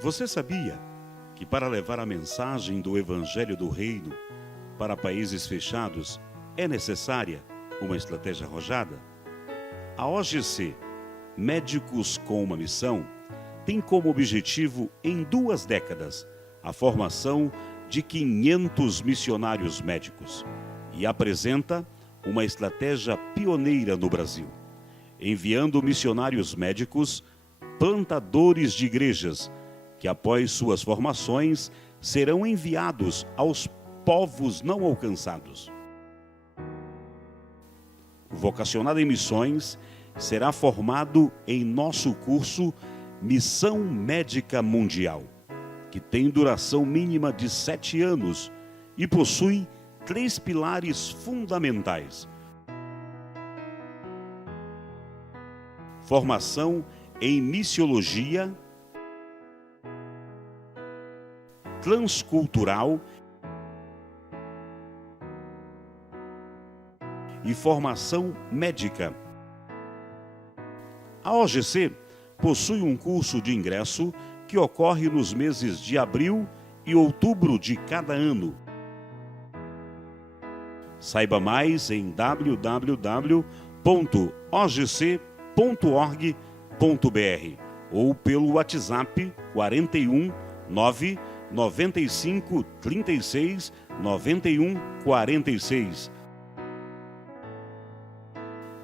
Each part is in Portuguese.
Você sabia que para levar a mensagem do Evangelho do Reino para países fechados é necessária uma estratégia arrojada? A OGC, Médicos com uma Missão, tem como objetivo, em 2 décadas, a formação de 500 missionários médicos e apresenta uma estratégia pioneira no Brasil, enviando missionários médicos, plantadores de igrejas, que após suas formações serão enviados aos povos não alcançados. O vocacionado em missões será formado em nosso curso Missão Médica Mundial, que tem duração mínima de 7 anos e possui 3 pilares fundamentais: formação em missiologia, transcultural e formação médica. A OGC possui um curso de ingresso que ocorre nos meses de abril e outubro de cada ano. Saiba mais em www.ogc.org.br ou pelo WhatsApp 41 9 95 36 91 46.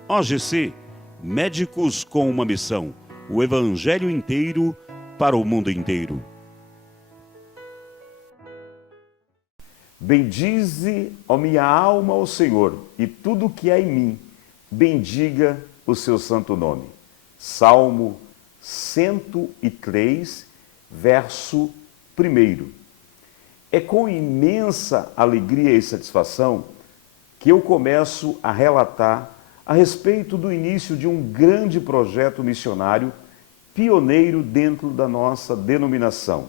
OGC, Médicos com uma Missão, o Evangelho inteiro para o mundo inteiro. Bendize, ó minha alma, ao Senhor, e tudo o que há em mim, bendiga o seu santo nome. Salmo 103, verso 1. É com imensa alegria e satisfação que eu começo a relatar a respeito do início de um grande projeto missionário pioneiro dentro da nossa denominação.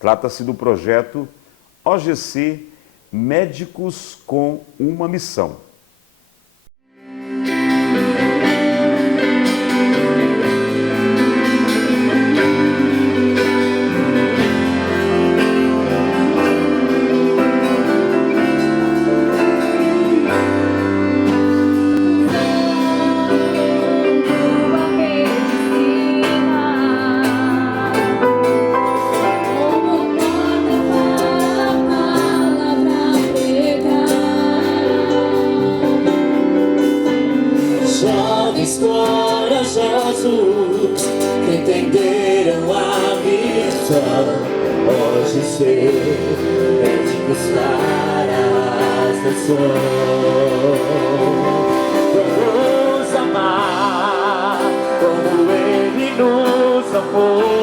Trata-se do projeto OGC Médicos com uma Missão. Corajosos que entenderam a missão, hoje ser médicos para as nações. Vamos amar como Ele nos amou.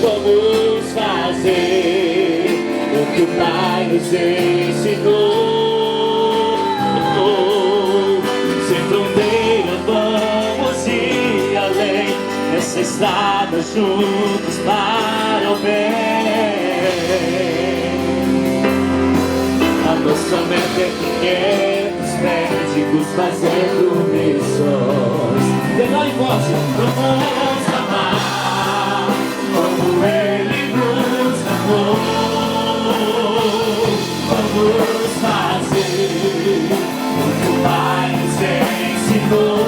Vamos fazer o que o Pai nos ensinou. Nessa estrada juntos para o bem. A nossa meta é 500 médicos fazendo missões. Menor em voz, vamos amar como Ele nos amou. Vamos fazer o que o Pai nos ensinou.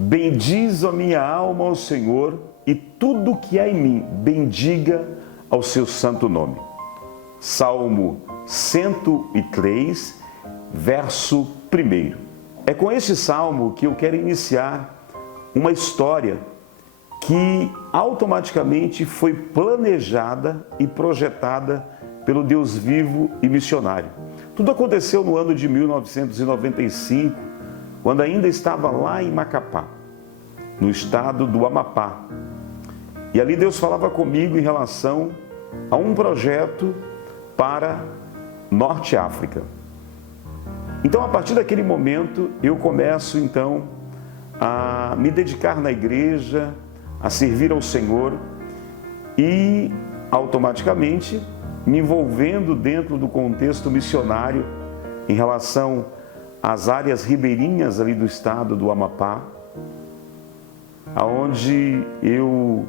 Bendize a minha alma ao Senhor, e tudo o que há em mim, bendiga ao seu santo nome. Salmo 103, verso 1. é com este salmo que eu quero iniciar uma história que automaticamente foi planejada e projetada pelo Deus vivo e missionário. Tudo aconteceu no ano de 1995, quando ainda estava lá em Macapá, no estado do Amapá. E ali Deus falava comigo em relação a um projeto para Norte África. Então, a partir daquele momento, eu começo então a me dedicar na igreja, a servir ao Senhor e automaticamente me envolvendo dentro do contexto missionário em relação às áreas ribeirinhas ali do estado do Amapá, aonde eu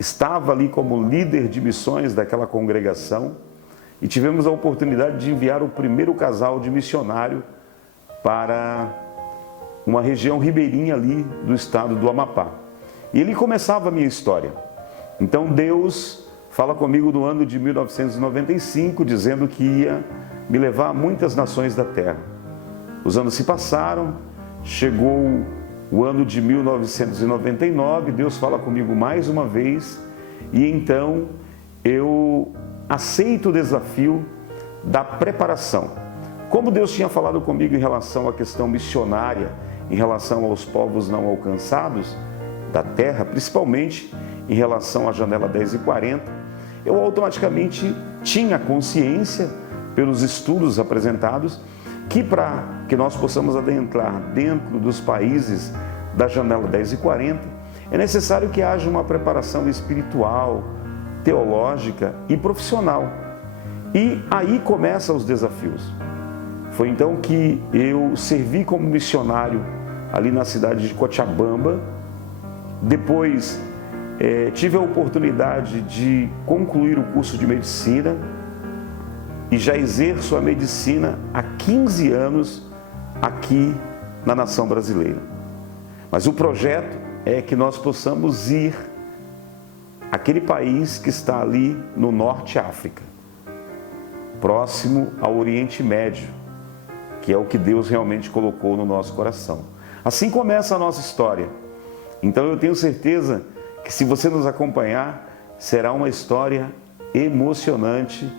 estava ali como líder de missões daquela congregação e tivemos a oportunidade de enviar o primeiro casal de missionário para uma região ribeirinha ali do estado do Amapá. E ele começava a minha história. Então Deus fala comigo no ano de 1995, dizendo que ia me levar a muitas nações da terra. Os anos se passaram, chegou o ano de 1999, Deus fala comigo mais uma vez, e então eu aceito o desafio da preparação. Como Deus tinha falado comigo em relação à questão missionária, em relação aos povos não alcançados da terra, principalmente em relação à janela 10h40, eu automaticamente tinha consciência, pelos estudos apresentados, que para que nós possamos adentrar dentro dos países da janela 10h40, é necessário que haja uma preparação espiritual, teológica e profissional. E aí começam os desafios. Foi então que eu servi como missionário ali na cidade de Cochabamba. Depois tive a oportunidade de concluir o curso de medicina e já exerço a medicina há 15 anos aqui na nação brasileira. Mas o projeto é que nós possamos ir àquele país que está ali no Norte África, próximo ao Oriente Médio, que é o que Deus realmente colocou no nosso coração. Assim começa a nossa história. Então eu tenho certeza que se você nos acompanhar, será uma história emocionante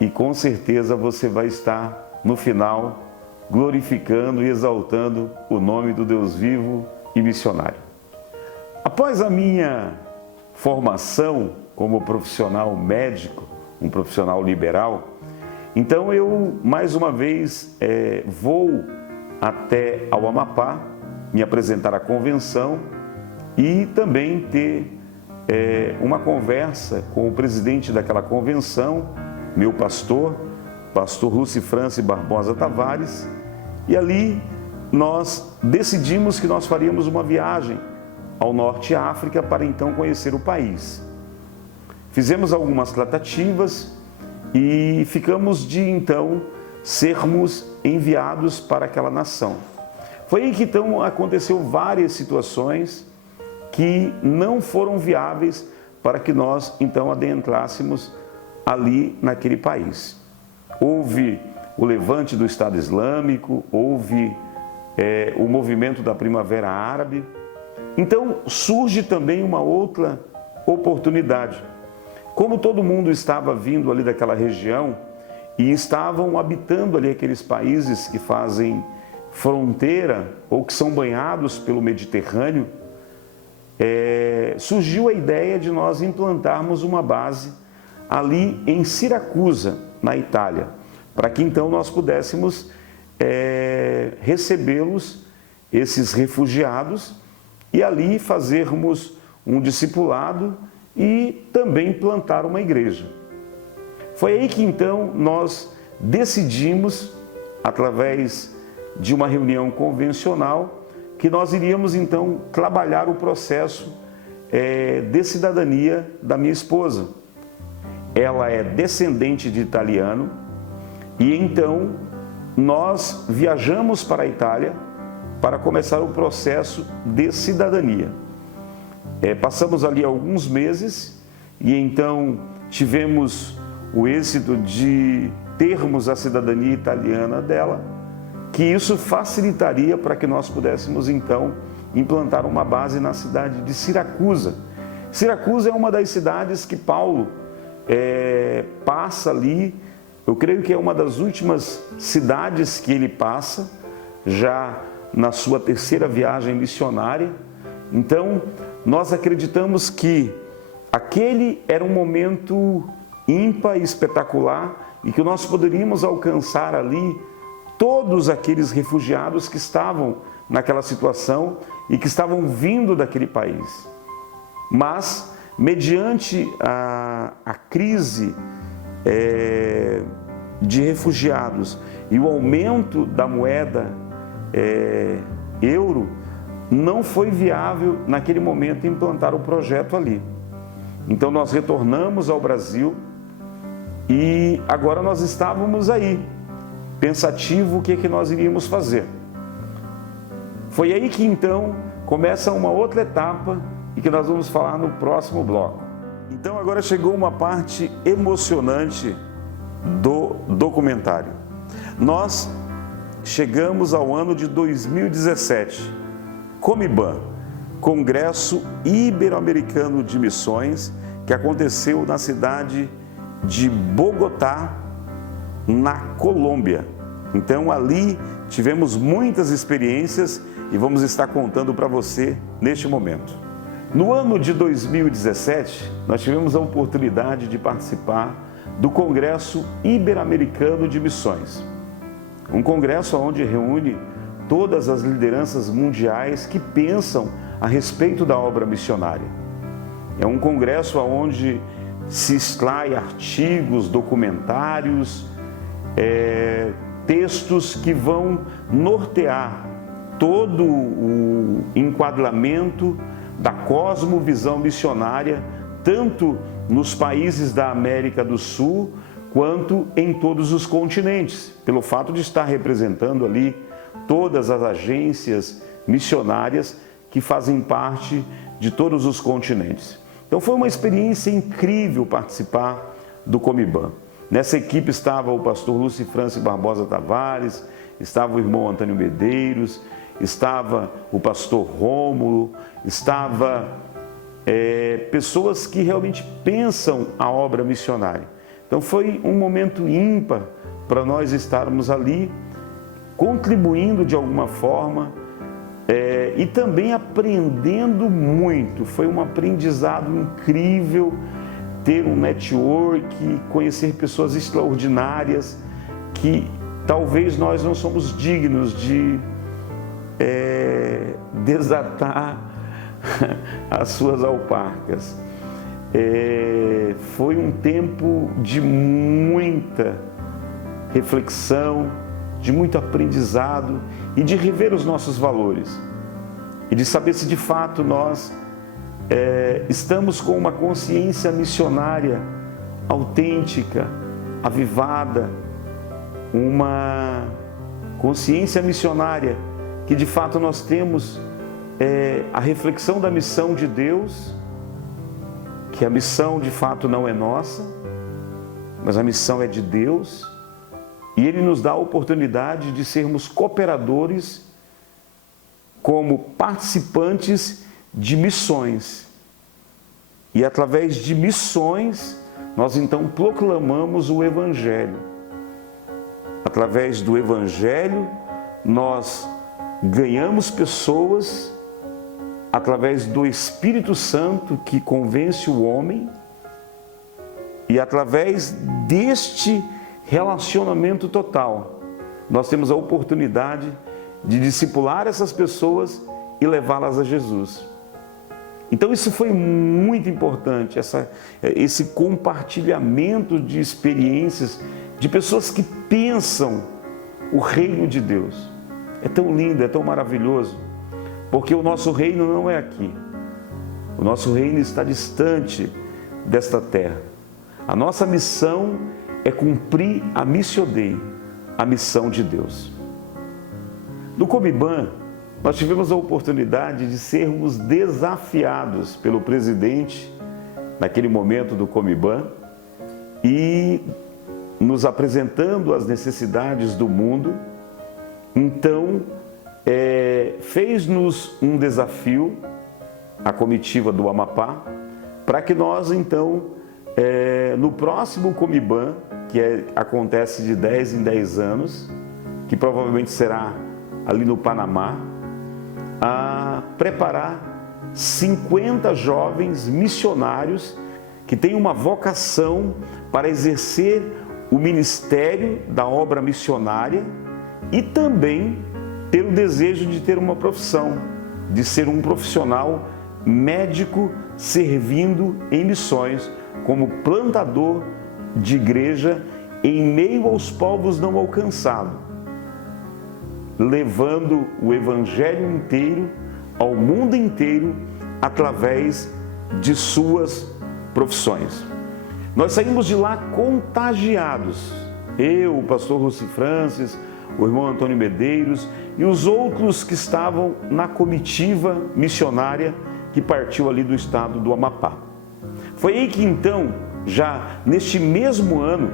e com certeza você vai estar no final glorificando e exaltando o nome do Deus vivo e missionário. Após a minha formação como profissional médico, um profissional liberal, então eu mais uma vez vou até ao Amapá, me apresentar à convenção e também ter uma conversa com o presidente daquela convenção, meu pastor Rússi Franci Barbosa Tavares, e ali nós decidimos que nós faríamos uma viagem ao Norte África para então conhecer o país. Fizemos algumas tratativas e ficamos de então sermos enviados para aquela nação. Foi aí que então aconteceu várias situações que não foram viáveis para que nós então adentrássemos ali naquele país. Houve o levante do Estado Islâmico, houve o movimento da Primavera Árabe. Então surge também uma outra oportunidade. Como todo mundo estava vindo ali daquela região e estavam habitando ali aqueles países que fazem fronteira ou que são banhados pelo Mediterrâneo, surgiu a ideia de nós implantarmos uma base ali em Siracusa, na Itália, para que então nós pudéssemos recebê-los, esses refugiados, e ali fazermos um discipulado e também plantar uma igreja. Foi aí que então nós decidimos, através de uma reunião convencional, que nós iríamos então trabalhar o processo de cidadania da minha esposa. Ela é descendente de italiano e então nós viajamos para a Itália para começar o processo de cidadania. Passamos ali alguns meses e então tivemos o êxito de termos a cidadania italiana dela que isso facilitaria para que nós pudéssemos então implantar uma base na cidade de Siracusa. Siracusa é uma das cidades que Paulo passa ali, eu creio que é uma das últimas cidades que ele passa, já na sua terceira viagem missionária. Então, nós acreditamos que aquele era um momento ímpar e espetacular e que nós poderíamos alcançar ali todos aqueles refugiados que estavam naquela situação e que estavam vindo daquele país. Mas, mediante a crise de refugiados e o aumento da moeda euro, não foi viável naquele momento implantar o projeto ali. Então nós retornamos ao Brasil e agora nós estávamos aí, pensativo o que nós iríamos fazer. Foi aí que então começa uma outra etapa e que nós vamos falar no próximo bloco. Então agora chegou uma parte emocionante do documentário. Nós chegamos ao ano de 2017, Comiban, Congresso Ibero-Americano de Missões, que aconteceu na cidade de Bogotá, na Colômbia. Então ali tivemos muitas experiências e vamos estar contando para você neste momento. No ano de 2017, nós tivemos a oportunidade de participar do Congresso Ibero-Americano de Missões. Um congresso onde reúne todas as lideranças mundiais que pensam a respeito da obra missionária. É um congresso onde se extrai artigos, documentários, textos que vão nortear todo o enquadramento da cosmovisão missionária, tanto nos países da América do Sul, quanto em todos os continentes, pelo fato de estar representando ali todas as agências missionárias que fazem parte de todos os continentes. Então foi uma experiência incrível participar do Comiban. Nessa equipe estava o pastor Lúcio Francis Barbosa Tavares, estava o irmão Antônio Medeiros, estava o pastor Rômulo, estava pessoas que realmente pensam a obra missionária. Então foi um momento ímpar para nós estarmos ali, contribuindo de alguma forma e também aprendendo muito. Foi um aprendizado incrível, ter um network, conhecer pessoas extraordinárias que talvez nós não somos dignos de desatar as suas alparcas. Foi um tempo de muita reflexão, de muito aprendizado e de rever os nossos valores e de saber se de fato nós estamos com uma consciência missionária autêntica, avivada, uma consciência missionária que de fato nós temos a reflexão da missão de Deus, que a missão de fato não é nossa, mas a missão é de Deus, e Ele nos dá a oportunidade de sermos cooperadores como participantes de missões. E através de missões, nós então proclamamos o Evangelho. Através do Evangelho, nós ganhamos pessoas através do Espírito Santo que convence o homem, e através deste relacionamento total, nós temos a oportunidade de discipular essas pessoas e levá-las a Jesus. Então isso foi muito importante, esse compartilhamento de experiências de pessoas que pensam o reino de Deus. É tão lindo, é tão maravilhoso, porque o nosso reino não é aqui. O nosso reino está distante desta terra. A nossa missão é cumprir a Missio Dei, a missão de Deus. No Comiban, nós tivemos a oportunidade de sermos desafiados pelo presidente, naquele momento do Comiban, e nos apresentando as necessidades do mundo, então fez-nos um desafio, a comitiva do Amapá, para que nós então, no próximo Comiban, que acontece de 10 em 10 anos, que provavelmente será ali no Panamá, a preparar 50 jovens missionários que têm uma vocação para exercer o ministério da obra missionária e também ter o desejo de ter uma profissão, de ser um profissional médico servindo em missões como plantador de igreja em meio aos povos não alcançados, levando o evangelho inteiro ao mundo inteiro através de suas profissões. Nós saímos de lá contagiados, eu, o pastor Luci Francis, o irmão Antônio Medeiros e os outros que estavam na comitiva missionária que partiu ali do estado do Amapá. Foi aí que então, já neste mesmo ano,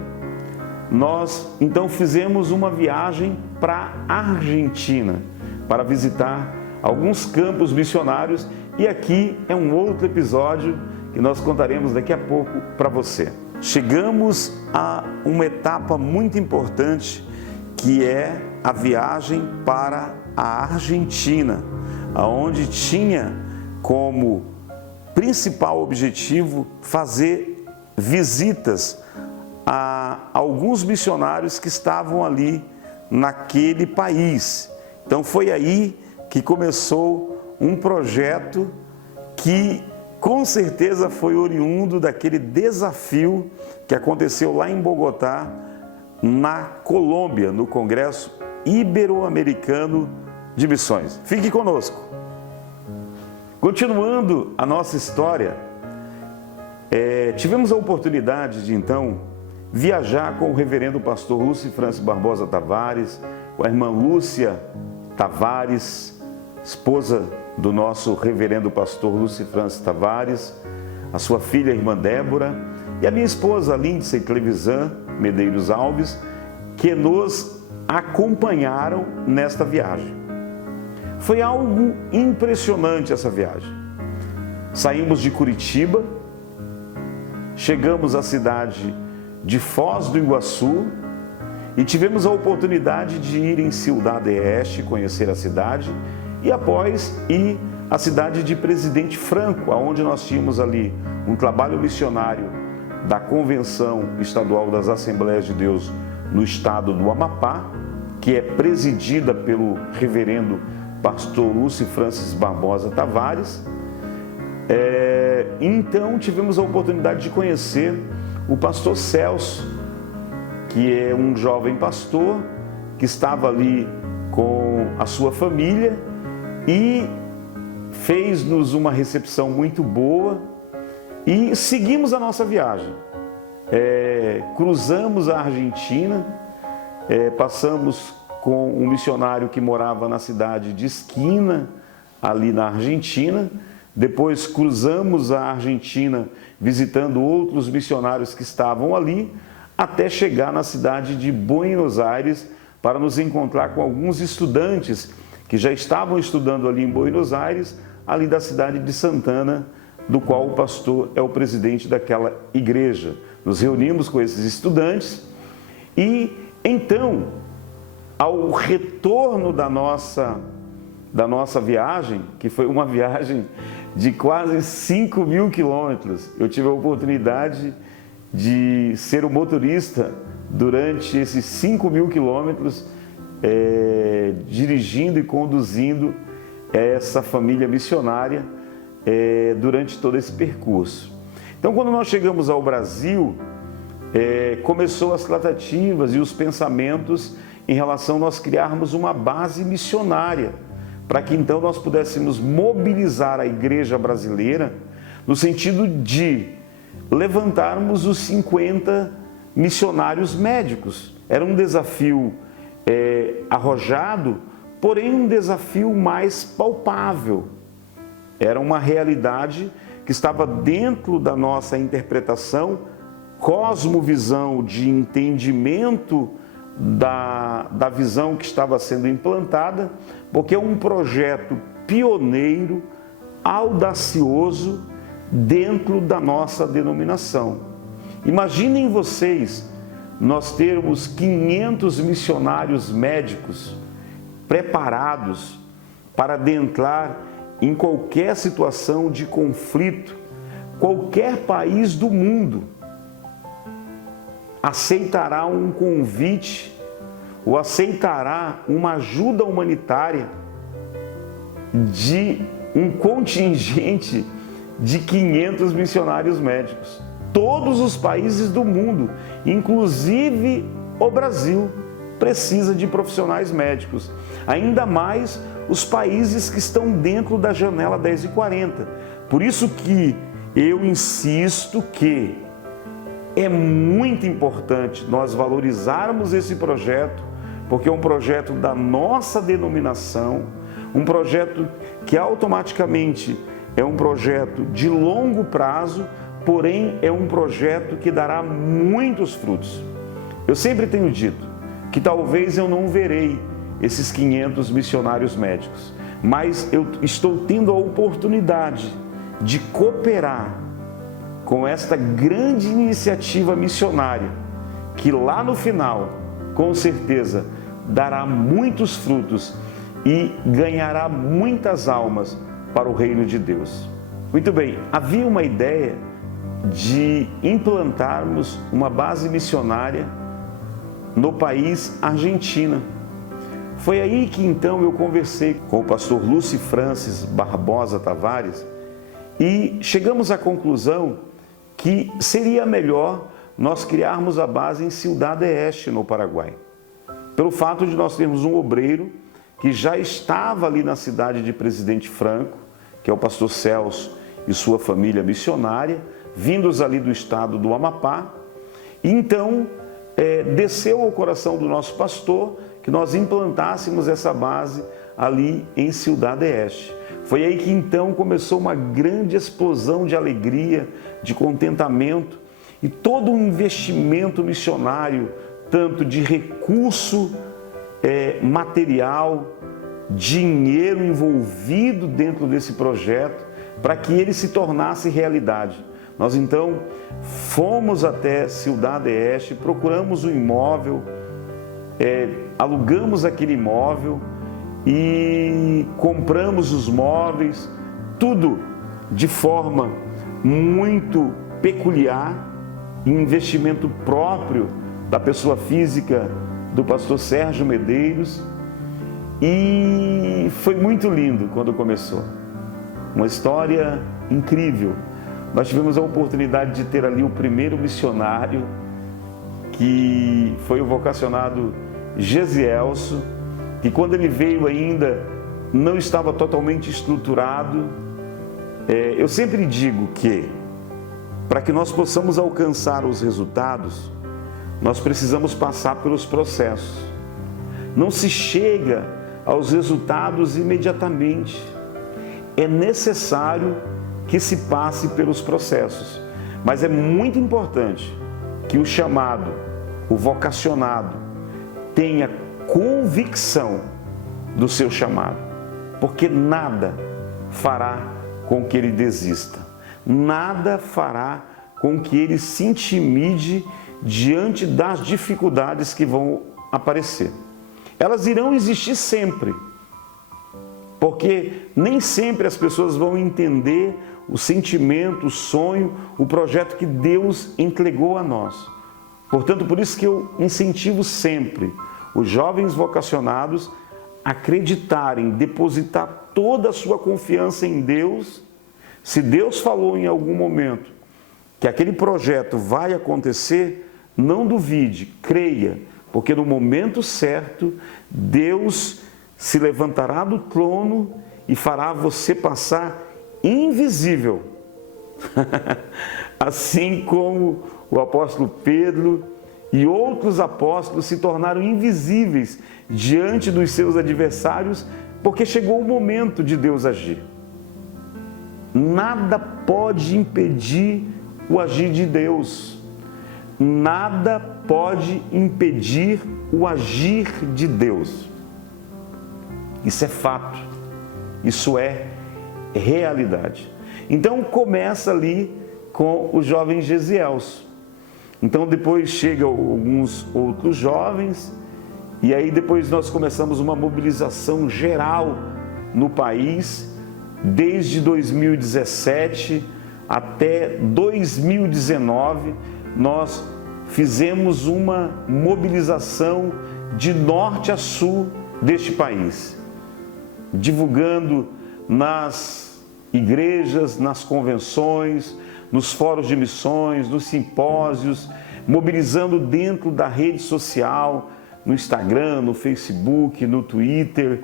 nós então fizemos uma viagem para a Argentina, para visitar alguns campos missionários, e aqui é um outro episódio que nós contaremos daqui a pouco para você. Chegamos a uma etapa muito importante, que é a viagem para a Argentina, onde tinha como principal objetivo fazer visitas a alguns missionários que estavam ali naquele país. Então foi aí que começou um projeto que com certeza foi oriundo daquele desafio que aconteceu lá em Bogotá, na Colômbia, no Congresso Ibero-Americano de Missões. Fique conosco. Continuando a nossa história, tivemos a oportunidade de então viajar com o reverendo pastor Luci Francis Barbosa Tavares, com a irmã Lúcia Tavares, esposa do nosso reverendo pastor Luci Francis Tavares, a sua filha, a irmã Débora, e a minha esposa Lindsay Clevisan Medeiros Alves, que nos acompanharam nesta viagem. Foi algo impressionante essa viagem. Saímos de Curitiba, chegamos à cidade de Foz do Iguaçu e tivemos a oportunidade de ir em Ciudad Este, conhecer a cidade, e após ir à cidade de Presidente Franco, onde nós tínhamos ali um trabalho missionário da Convenção Estadual das Assembleias de Deus no estado do Amapá, que é presidida pelo reverendo pastor Luci Francis Barbosa Tavares. Então tivemos a oportunidade de conhecer o pastor Celso, que é um jovem pastor que estava ali com a sua família e fez-nos uma recepção muito boa e seguimos a nossa viagem. Cruzamos a Argentina, passamos com um missionário que morava na cidade de Esquina, ali na Argentina. Depois cruzamos a Argentina visitando outros missionários que estavam ali, até chegar na cidade de Buenos Aires para nos encontrar com alguns estudantes que já estavam estudando ali em Buenos Aires, ali da cidade de Santana, do qual o pastor é o presidente daquela igreja. Nos reunimos com esses estudantes e então, ao retorno da nossa viagem, que foi uma viagem de quase 5.000 quilômetros, eu tive a oportunidade de ser o motorista durante esses 5.000 quilômetros, dirigindo e conduzindo essa família missionária durante todo esse percurso. Então, quando nós chegamos ao Brasil, começou as tratativas e os pensamentos em relação a nós criarmos uma base missionária, para que então nós pudéssemos mobilizar a igreja brasileira no sentido de levantarmos os 50 missionários médicos. Era um desafio arrojado, porém um desafio mais palpável. Era uma realidade que estava dentro da nossa interpretação, cosmovisão de entendimento da visão que estava sendo implantada, porque é um projeto pioneiro, audacioso dentro da nossa denominação. Imaginem vocês, nós termos 500 missionários médicos preparados para adentrar em qualquer situação de conflito, qualquer país do mundo aceitará um convite ou aceitará uma ajuda humanitária de um contingente de 500 missionários médicos. Todos os países do mundo, inclusive o Brasil, precisa de profissionais médicos. Ainda mais os países que estão dentro da janela 10/40. Por isso que eu insisto que é muito importante nós valorizarmos esse projeto, porque é um projeto da nossa denominação, um projeto que automaticamente é um projeto de longo prazo, porém é um projeto que dará muitos frutos. Eu sempre tenho dito que talvez eu não verei esses 500 missionários médicos, mas eu estou tendo a oportunidade de cooperar com esta grande iniciativa missionária, que lá no final, com certeza, dará muitos frutos e ganhará muitas almas para o reino de Deus. Muito bem, havia uma ideia de implantarmos uma base missionária no país Argentina. Foi aí que então eu conversei com o pastor Lúcio Francis Barbosa Tavares e chegamos à conclusão que seria melhor nós criarmos a base em Ciudad Este, no Paraguai. Pelo fato de nós termos um obreiro que já estava ali na cidade de Presidente Franco, que é o pastor Celso e sua família missionária, vindos ali do estado do Amapá. E então, desceu ao coração do nosso pastor que nós implantássemos essa base ali em Ciudad Este. Foi aí que então começou uma grande explosão de alegria, de contentamento e todo um investimento missionário, tanto de recurso material, dinheiro envolvido dentro desse projeto, para que ele se tornasse realidade. Nós então fomos até Ciudad Este, procuramos um imóvel, alugamos aquele imóvel e compramos os móveis, tudo de forma muito peculiar, investimento próprio da pessoa física do pastor Sérgio Medeiros, e foi muito lindo quando começou. Uma história incrível. Nós tivemos a oportunidade de ter ali o primeiro missionário, que foi o vocacionado Gesielso, que quando ele veio ainda não estava totalmente estruturado. Eu sempre digo que para que nós possamos alcançar os resultados, nós precisamos passar pelos processos. Não se chega aos resultados imediatamente. É necessário que se passe pelos processos. Mas é muito importante que o chamado, o vocacionado, tenha convicção do seu chamado, porque nada fará com que ele desista, nada fará com que ele se intimide diante das dificuldades que vão aparecer. Elas irão existir sempre, porque nem sempre as pessoas vão entender o sentimento, o sonho, o projeto que Deus entregou a nós. Portanto, por isso que eu incentivo sempre os jovens vocacionados a acreditarem, depositar toda a sua confiança em Deus. Se Deus falou em algum momento que aquele projeto vai acontecer, não duvide, creia, porque no momento certo, Deus se levantará do trono e fará você passar invisível. Assim como o apóstolo Pedro e outros apóstolos se tornaram invisíveis diante dos seus adversários, porque chegou o momento de Deus agir. Nada pode impedir o agir de Deus. nada pode impedir o agir de Deus. Isso é fato, isso é realidade. Então começa ali com o jovem Gesielso. Então depois chegam alguns outros jovens, e aí depois nós começamos uma mobilização geral no país, desde 2017 até 2019, nós fizemos uma mobilização de norte a sul deste país, divulgando nas igrejas, nas convenções, nos fóruns de missões, nos simpósios, mobilizando dentro da rede social, no Instagram, no Facebook, no Twitter,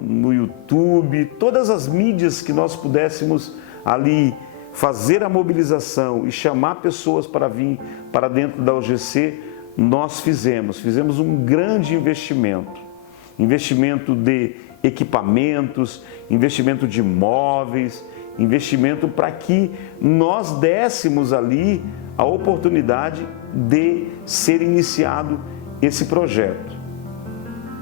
no YouTube, todas as mídias que nós pudéssemos ali fazer a mobilização e chamar pessoas para vir para dentro da OGC, nós fizemos um grande investimento de equipamentos, investimento de móveis, investimento para que nós dessemos ali a oportunidade de ser iniciado esse projeto.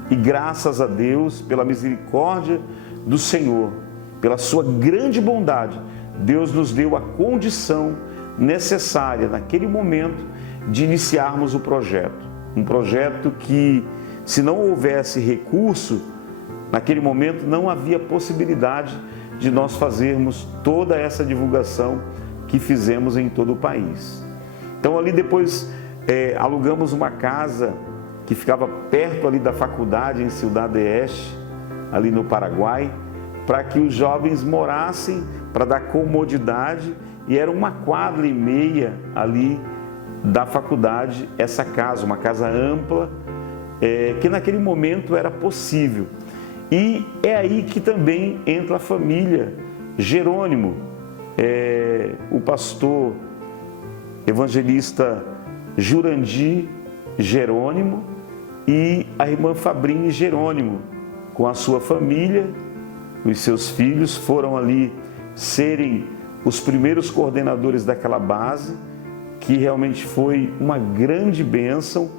E graças a Deus, pela misericórdia do Senhor, pela sua grande bondade, Deus nos deu a condição necessária naquele momento de iniciarmos o projeto. Um projeto que, se não houvesse recurso, naquele momento não havia possibilidade de nós fazermos toda essa divulgação que fizemos em todo o país. Então ali depois alugamos uma casa que ficava perto ali da faculdade em Ciudad Este, ali no Paraguai, para que os jovens morassem, para dar comodidade, e era 1,5 quadras ali da faculdade, essa casa, uma casa ampla, que naquele momento era possível. E é aí que também entra a família Jerônimo, o pastor evangelista Jurandir Jerônimo e a irmã Fabrini Jerônimo, com a sua família, os seus filhos, foram ali serem os primeiros coordenadores daquela base, que realmente foi uma grande bênção,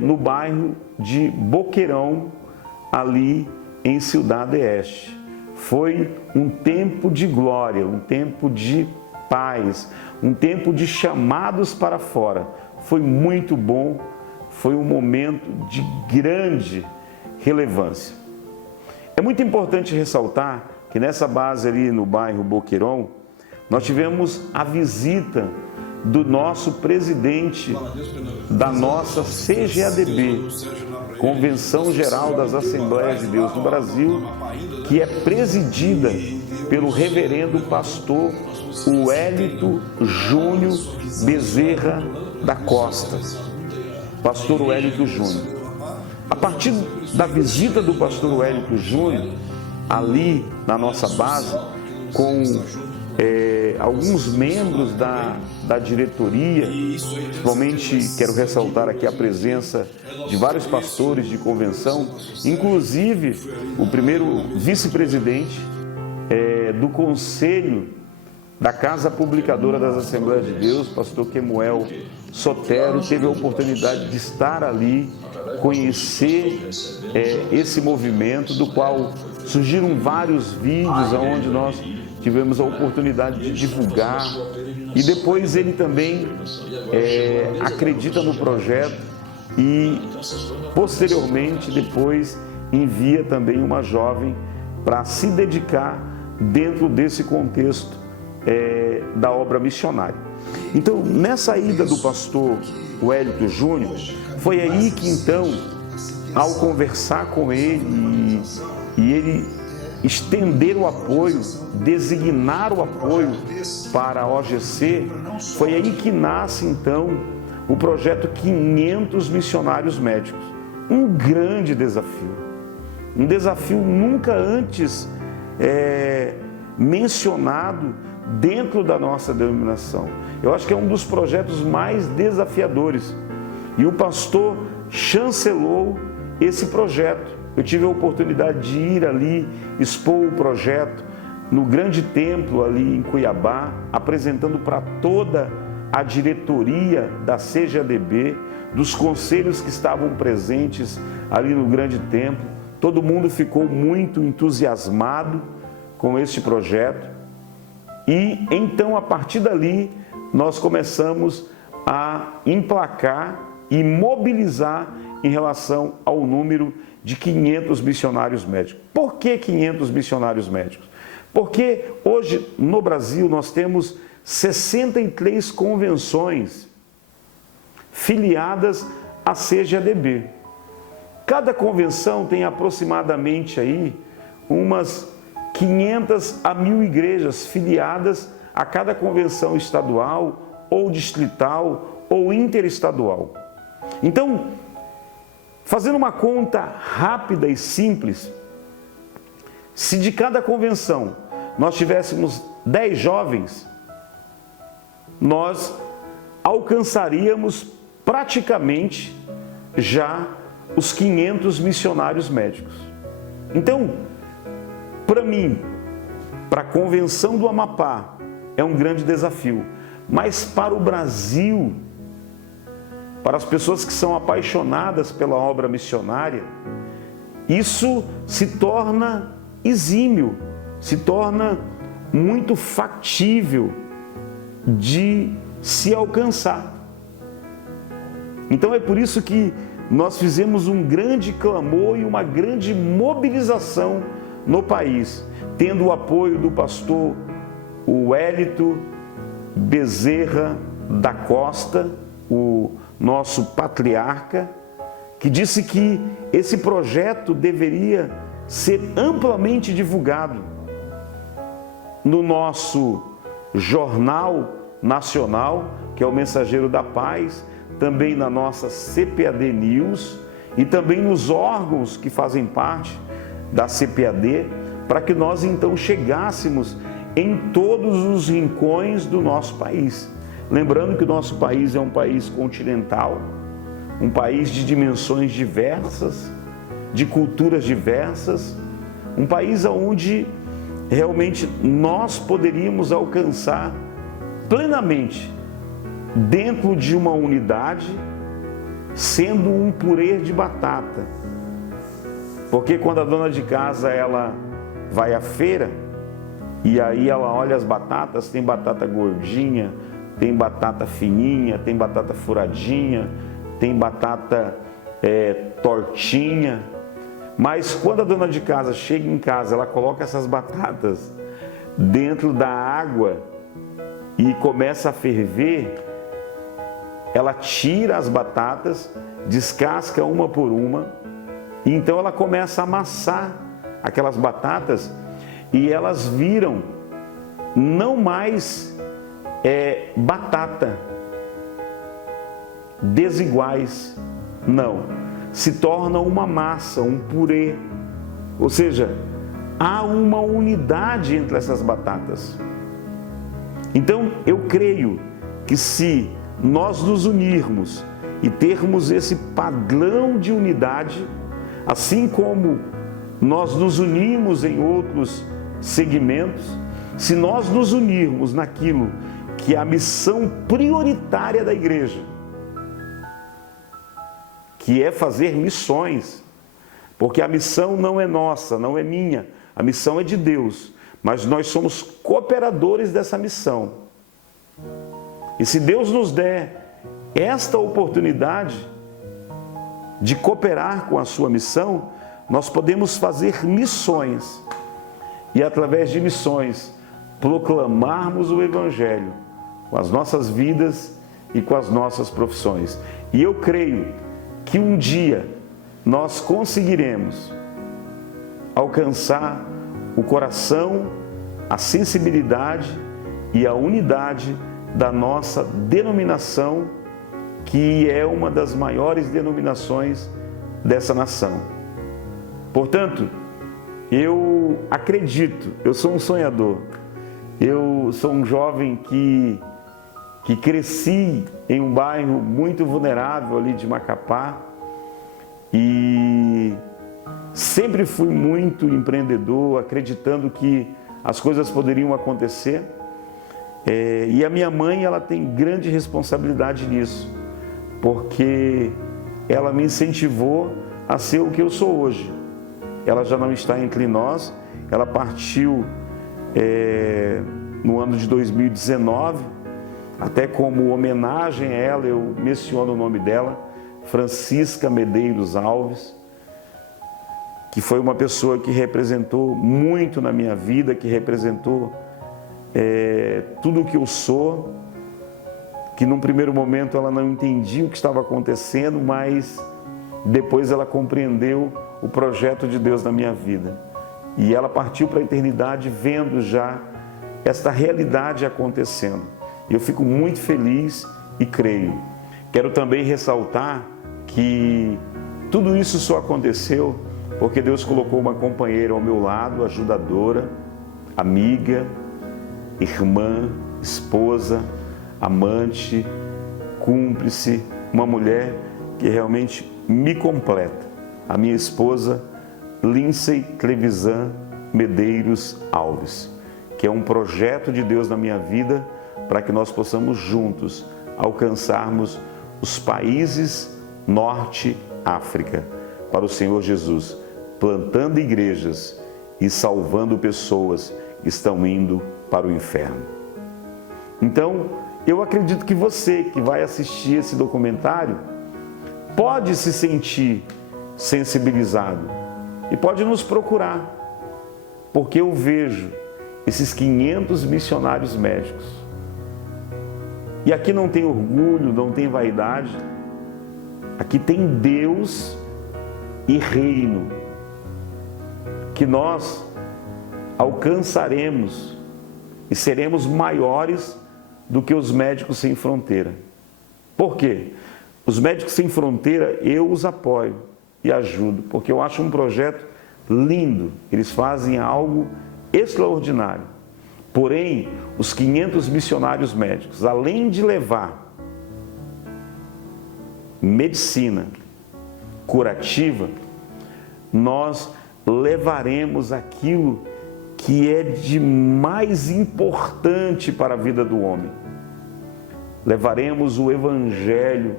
no bairro de Boqueirão, ali em Ciudad Este. Foi um tempo de glória, um tempo de paz, um tempo de chamados para fora. Foi muito bom, foi um momento de grande relevância. É muito importante ressaltar que nessa base ali no bairro Boqueirão, nós tivemos a visita do nosso presidente da nossa CGADB, Convenção Geral das Assembleias de Deus do Brasil, que é presidida pelo reverendo pastor Wellington Júnior Bezerra da Costa. Pastor Wellington Júnior. A partir da visita do pastor Wellington Júnior, ali na nossa base, com alguns membros da diretoria, principalmente quero ressaltar aqui a presença de vários pastores de convenção, inclusive o primeiro vice-presidente do Conselho da Casa Publicadora das Assembleias de Deus, pastor Kemuel Sotero, teve a oportunidade de estar ali, conhecer esse movimento, do qual surgiram vários vídeos onde nós tivemos a oportunidade de divulgar, e depois ele também acredita no projeto e posteriormente depois envia também uma jovem para se dedicar dentro desse contexto da obra missionária. Então, nessa ida do pastor Wellington Júnior, foi aí que então, ao conversar com ele e ele estender o apoio, designar o apoio para a OGC, foi aí que nasce então o projeto 500 Missionários Médicos. Um grande desafio, um desafio nunca antes mencionado dentro da nossa denominação. Eu acho que é um dos projetos mais desafiadores, e o pastor chancelou esse projeto. Eu tive a oportunidade de ir ali, expor o projeto no grande templo ali em Cuiabá, apresentando para toda a diretoria da CGADB, dos conselhos que estavam presentes ali no grande templo. Todo mundo ficou muito entusiasmado com este projeto. E então, a partir dali, nós começamos a emplacar e mobilizar em relação ao número de 500 missionários médicos. Por que 500 missionários médicos? Porque hoje no Brasil nós temos 63 convenções filiadas à CGADB. Cada convenção tem aproximadamente aí umas 500 a 1.000 igrejas filiadas a cada convenção estadual ou distrital ou interestadual. Então, fazendo uma conta rápida e simples, se de cada convenção nós tivéssemos 10 jovens, nós alcançaríamos praticamente já os 500 missionários médicos. Então, para mim, para a Convenção do Amapá, é um grande desafio, mas para o Brasil, para as pessoas que são apaixonadas pela obra missionária, isso se torna exímio, se torna muito factível de se alcançar. Então é por isso que nós fizemos um grande clamor e uma grande mobilização no país, tendo o apoio do pastor Wellington Bezerra da Costa, o nosso patriarca, que disse que esse projeto deveria ser amplamente divulgado no nosso jornal nacional, que é o Mensageiro da Paz, também na nossa CPAD News e também nos órgãos que fazem parte da CPAD, para que nós então chegássemos em todos os rincões do nosso país. Lembrando que o nosso país é um país continental, um país de dimensões diversas, de culturas diversas, um país onde realmente nós poderíamos alcançar plenamente, dentro de uma unidade, sendo um purê de batata. Porque quando a dona de casa ela vai à feira e aí ela olha as batatas, tem batata gordinha, tem batata fininha, tem batata furadinha, tem batata tortinha. Mas quando a dona de casa chega em casa, ela coloca essas batatas dentro da água e começa a ferver, ela tira as batatas, descasca uma por uma, e então ela começa a amassar aquelas batatas e elas viram não mais batata desiguais, não, se torna uma massa, um purê, ou seja, há uma unidade entre essas batatas. Então eu creio que se nós nos unirmos e termos esse padrão de unidade, assim como nós nos unimos em outros segmentos, se nós nos unirmos naquilo que é a missão prioritária da igreja, que é fazer missões, porque a missão não é nossa, não é minha, a missão é de Deus, mas nós somos cooperadores dessa missão. E se Deus nos der esta oportunidade de cooperar com a sua missão, nós podemos fazer missões e através de missões proclamarmos o Evangelho com as nossas vidas e com as nossas profissões. E eu creio que um dia nós conseguiremos alcançar o coração, a sensibilidade e a unidade da nossa denominação, que é uma das maiores denominações dessa nação. Portanto, eu acredito, eu sou um sonhador, eu sou um jovem que cresci em um bairro muito vulnerável ali de Macapá e sempre fui muito empreendedor, acreditando que as coisas poderiam acontecer. E a minha mãe, ela tem grande responsabilidade nisso, porque ela me incentivou a ser o que eu sou hoje. Ela já não está entre nós, ela partiu no ano de 2019, até como homenagem a ela, eu menciono o nome dela, Francisca Medeiros Alves, que foi uma pessoa que representou muito na minha vida, que representou tudo o que eu sou, que num primeiro momento ela não entendia o que estava acontecendo, mas depois ela compreendeu o projeto de Deus na minha vida. E ela partiu para a eternidade vendo já esta realidade acontecendo. E eu fico muito feliz e creio. Quero também ressaltar que tudo isso só aconteceu porque Deus colocou uma companheira ao meu lado, ajudadora, amiga, irmã, esposa, amante, cúmplice, uma mulher que realmente me completa. A minha esposa, Lindsay Clevisan Medeiros Alves, que é um projeto de Deus na minha vida para que nós possamos juntos alcançarmos os países Norte África para o Senhor Jesus, plantando igrejas e salvando pessoas que estão indo para o inferno. Então, eu acredito que você que vai assistir esse documentário pode se sentir sensibilizado e pode nos procurar, porque eu vejo esses 500 missionários médicos. E aqui não tem orgulho, não tem vaidade, aqui tem Deus e reino, que nós alcançaremos e seremos maiores do que os Médicos Sem Fronteira. Por quê? Os Médicos Sem Fronteira, eu os apoio e ajudo, porque eu acho um projeto lindo, eles fazem algo extraordinário. Porém, os 500 missionários médicos, além de levar medicina curativa, nós levaremos aquilo que é de mais importante para a vida do homem. Levaremos o Evangelho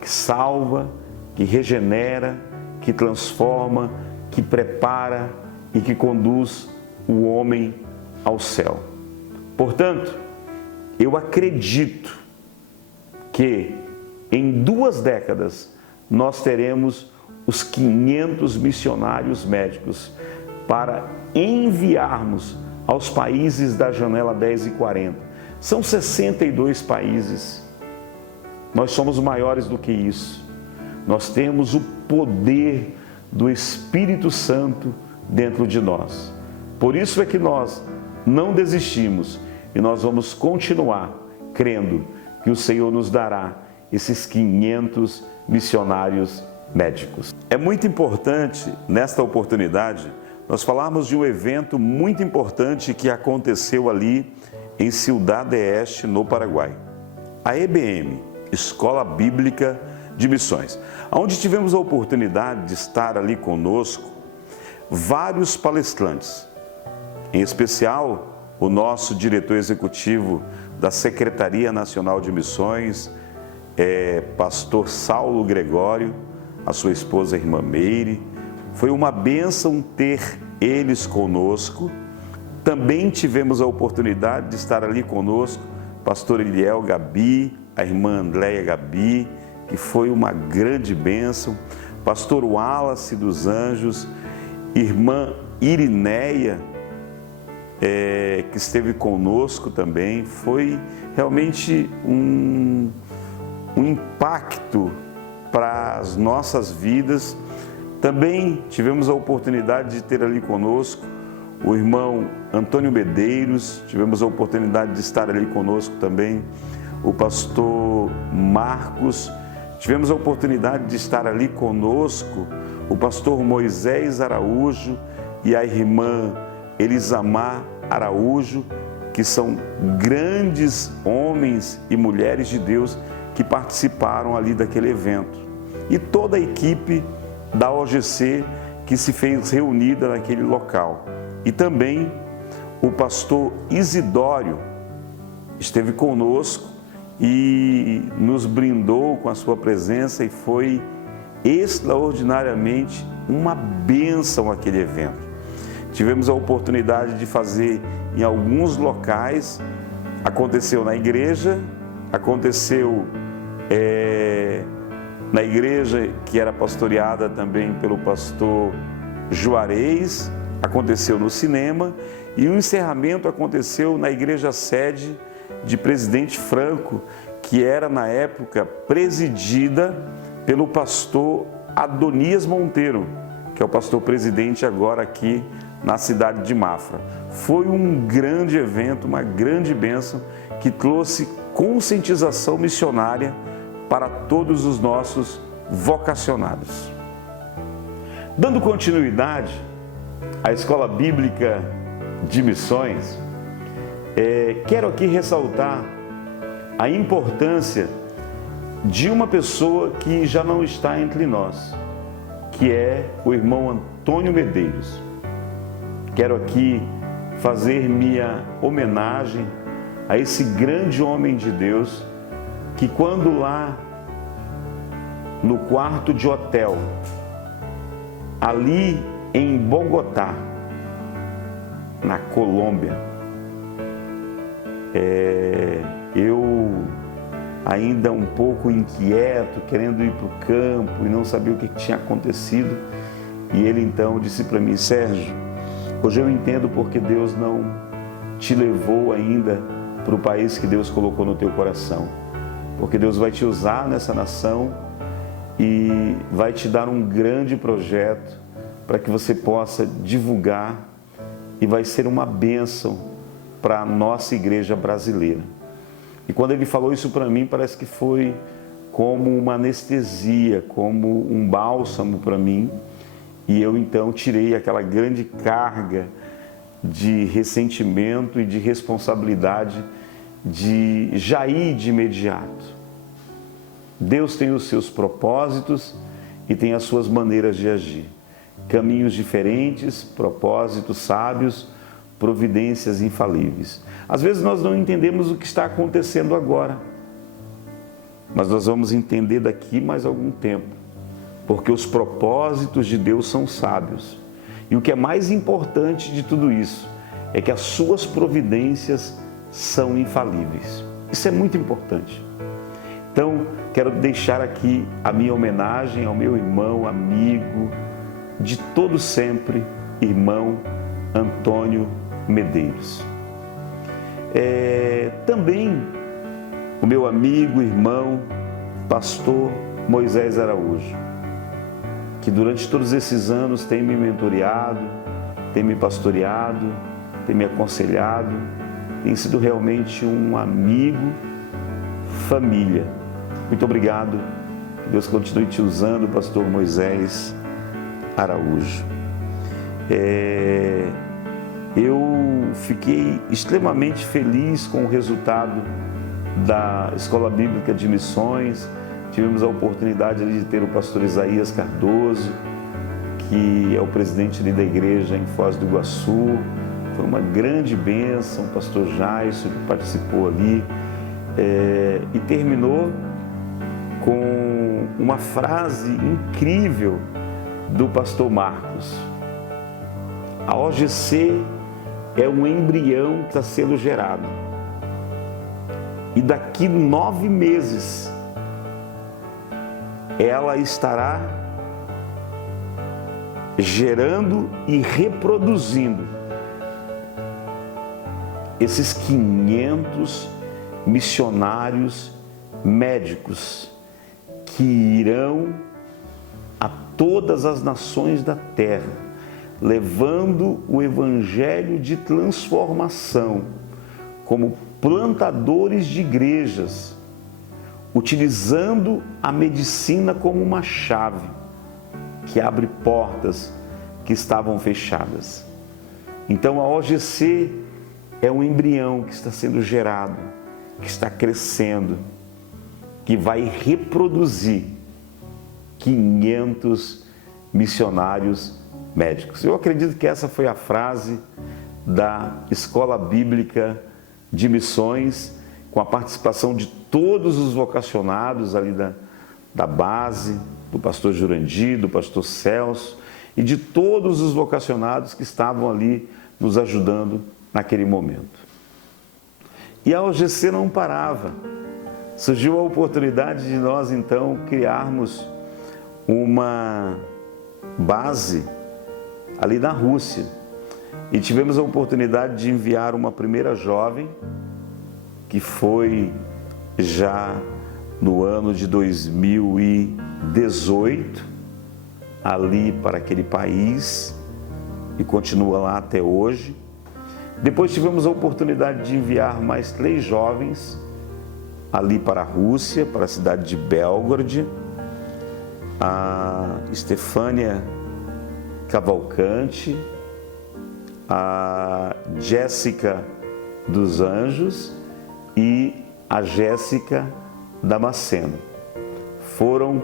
que salva, que regenera, que transforma, que prepara e que conduz o homem ao céu. Portanto, eu acredito que em 2 décadas nós teremos os 500 missionários médicos para enviarmos aos países da janela 10 e 40. São 62 países. Nós somos maiores do que isso. Nós temos o poder do Espírito Santo dentro de nós. Por isso é que nós não desistimos e nós vamos continuar crendo que o Senhor nos dará esses 500 missionários médicos. É muito importante, nesta oportunidade, nós falarmos de um evento muito importante que aconteceu ali em Ciudad del Este, no Paraguai. A EBM, Escola Bíblica de Missões, onde tivemos a oportunidade de estar ali conosco vários palestrantes, em especial o nosso diretor executivo da Secretaria Nacional de Missões, pastor Saulo Gregório, a sua esposa, a irmã Meire. Foi uma bênção ter eles conosco. Também tivemos a oportunidade de estar ali conosco, pastor Eliel Gabi, a irmã Andréia Gabi, que foi uma grande bênção, pastor Wallace dos Anjos, irmã Irineia, que esteve conosco também. Foi realmente um impacto para as nossas vidas. Também tivemos a oportunidade de ter ali conosco o irmão Antônio Medeiros, tivemos a oportunidade de estar ali conosco também o pastor Marcos, tivemos a oportunidade de estar ali conosco o pastor Moisés Araújo e a irmã Elisamar Araújo, que são grandes homens e mulheres de Deus que participaram ali daquele evento. E toda a equipe da OGC que se fez reunida naquele local. E também o pastor Isidório, esteve conosco e nos brindou com a sua presença e foi extraordinariamente uma bênção aquele evento. Tivemos a oportunidade de fazer em alguns locais, aconteceu na igreja, aconteceu na igreja que era pastoreada também pelo pastor Juarez, aconteceu no cinema e o encerramento aconteceu na igreja sede de Presidente Franco, que era na época presidida pelo pastor Adonias Monteiro, que é o pastor presidente agora aqui na cidade de Mafra. Foi um grande evento, uma grande bênção que trouxe conscientização missionária para todos os nossos vocacionados. Dando continuidade à Escola Bíblica de Missões, quero aqui ressaltar a importância de uma pessoa que já não está entre nós, que é o irmão Antônio Medeiros. Quero aqui fazer minha homenagem a esse grande homem de Deus que, quando lá no quarto de hotel, ali em Bogotá, na Colômbia, eu ainda um pouco inquieto, querendo ir para o campo e não sabia o que tinha acontecido, e ele então disse para mim: Sérgio, hoje eu entendo porque Deus não te levou ainda para o país que Deus colocou no teu coração, porque Deus vai te usar nessa nação e vai te dar um grande projeto para que você possa divulgar e vai ser uma bênção para a nossa igreja brasileira. E quando ele falou isso para mim, parece que foi como uma anestesia, como um bálsamo para mim. E eu então tirei aquela grande carga de ressentimento e de responsabilidade de já ir de imediato. Deus tem os seus propósitos e tem as suas maneiras de agir. Caminhos diferentes, propósitos sábios, providências infalíveis. Às vezes nós não entendemos o que está acontecendo agora, mas nós vamos entender daqui mais algum tempo, porque os propósitos de Deus são sábios. E o que é mais importante de tudo isso é que as suas providências são infalíveis. Isso é muito importante. Então, quero deixar aqui a minha homenagem ao meu irmão, amigo, de todo sempre, irmão Antônio Medeiros. Também o meu amigo, irmão, pastor Moisés Araújo, que durante todos esses anos tem me mentoreado, tem me pastoreado, tem me aconselhado, tem sido realmente um amigo, família. Muito obrigado. Que Deus continue te usando, pastor Moisés Araújo. Eu fiquei extremamente feliz com o resultado da Escola Bíblica de Missões. Tivemos a oportunidade de ter o pastor Isaías Cardoso, que é o presidente ali da igreja em Foz do Iguaçu. Foi uma grande bênção, o pastor Jairson, que participou ali, e terminou com uma frase incrível do pastor Marcos. A OGC é um embrião que está sendo gerado. E daqui 9 meses, ela estará gerando e reproduzindo esses 500 missionários médicos que irão a todas as nações da terra, levando o evangelho de transformação como plantadores de igrejas, utilizando a medicina como uma chave que abre portas que estavam fechadas. Então a OGC é um embrião que está sendo gerado, que está crescendo, que vai reproduzir 500 missionários médicos. Eu acredito que essa foi a frase da Escola Bíblica de Missões com a participação de todos os vocacionados ali da base, do pastor Jurandir, do pastor Celso e de todos os vocacionados que estavam ali nos ajudando naquele momento. E a OGC não parava. Surgiu a oportunidade de nós, então, criarmos uma base ali na Rússia. E tivemos a oportunidade de enviar uma primeira jovem, que foi já no ano de 2018, ali para aquele país, e continua lá até hoje. Depois tivemos a oportunidade de enviar mais 3 jovens ali para a Rússia, para a cidade de Belgorod, a Estefânia Cavalcante, a Jéssica dos Anjos e a Jéssica Damasceno. Foram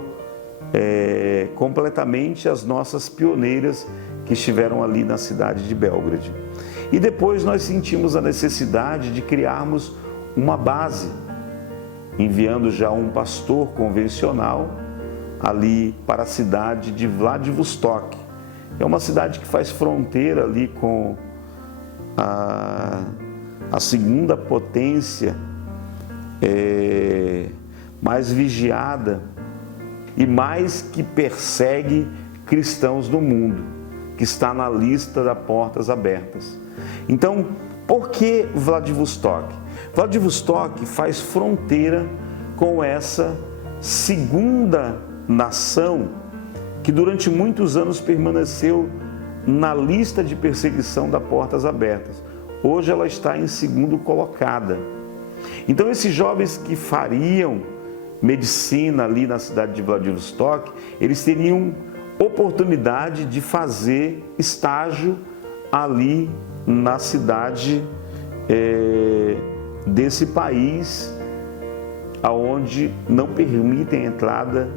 completamente as nossas pioneiras que estiveram ali na cidade de Belgrade. E depois nós sentimos a necessidade de criarmos uma base, enviando já um pastor convencional ali para a cidade de Vladivostok. É uma cidade que faz fronteira ali com a segunda potência mais vigiada e mais que persegue cristãos no mundo, que está na lista das portas abertas. Então, por que Vladivostok? Vladivostok faz fronteira com essa segunda nação que durante muitos anos permaneceu na lista de perseguição das portas abertas. Hoje ela está em segundo colocada. Então esses jovens que fariam medicina ali na cidade de Vladivostok, eles teriam oportunidade de fazer estágio ali na cidade desse país, aonde não permitem a entrada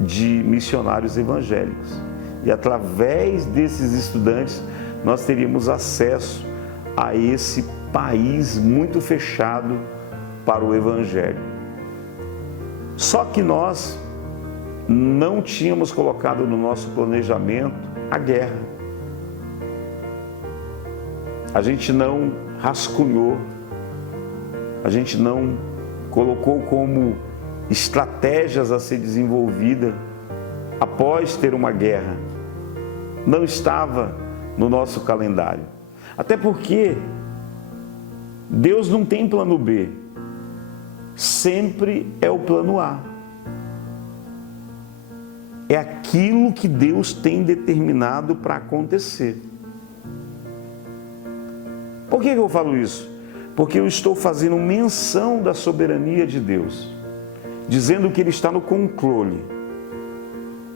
de missionários evangélicos. E através desses estudantes nós teríamos acesso a esse país muito fechado para o evangelho. Só que nós não tínhamos colocado no nosso planejamento a guerra. A gente não rascunhou, a gente não colocou como estratégias a ser desenvolvida após ter uma guerra. Não estava no nosso calendário. Até porque Deus não tem plano B. Sempre é o plano A. É aquilo que Deus tem determinado para acontecer. Por que eu falo isso? Porque eu estou fazendo menção da soberania de Deus, dizendo que Ele está no controle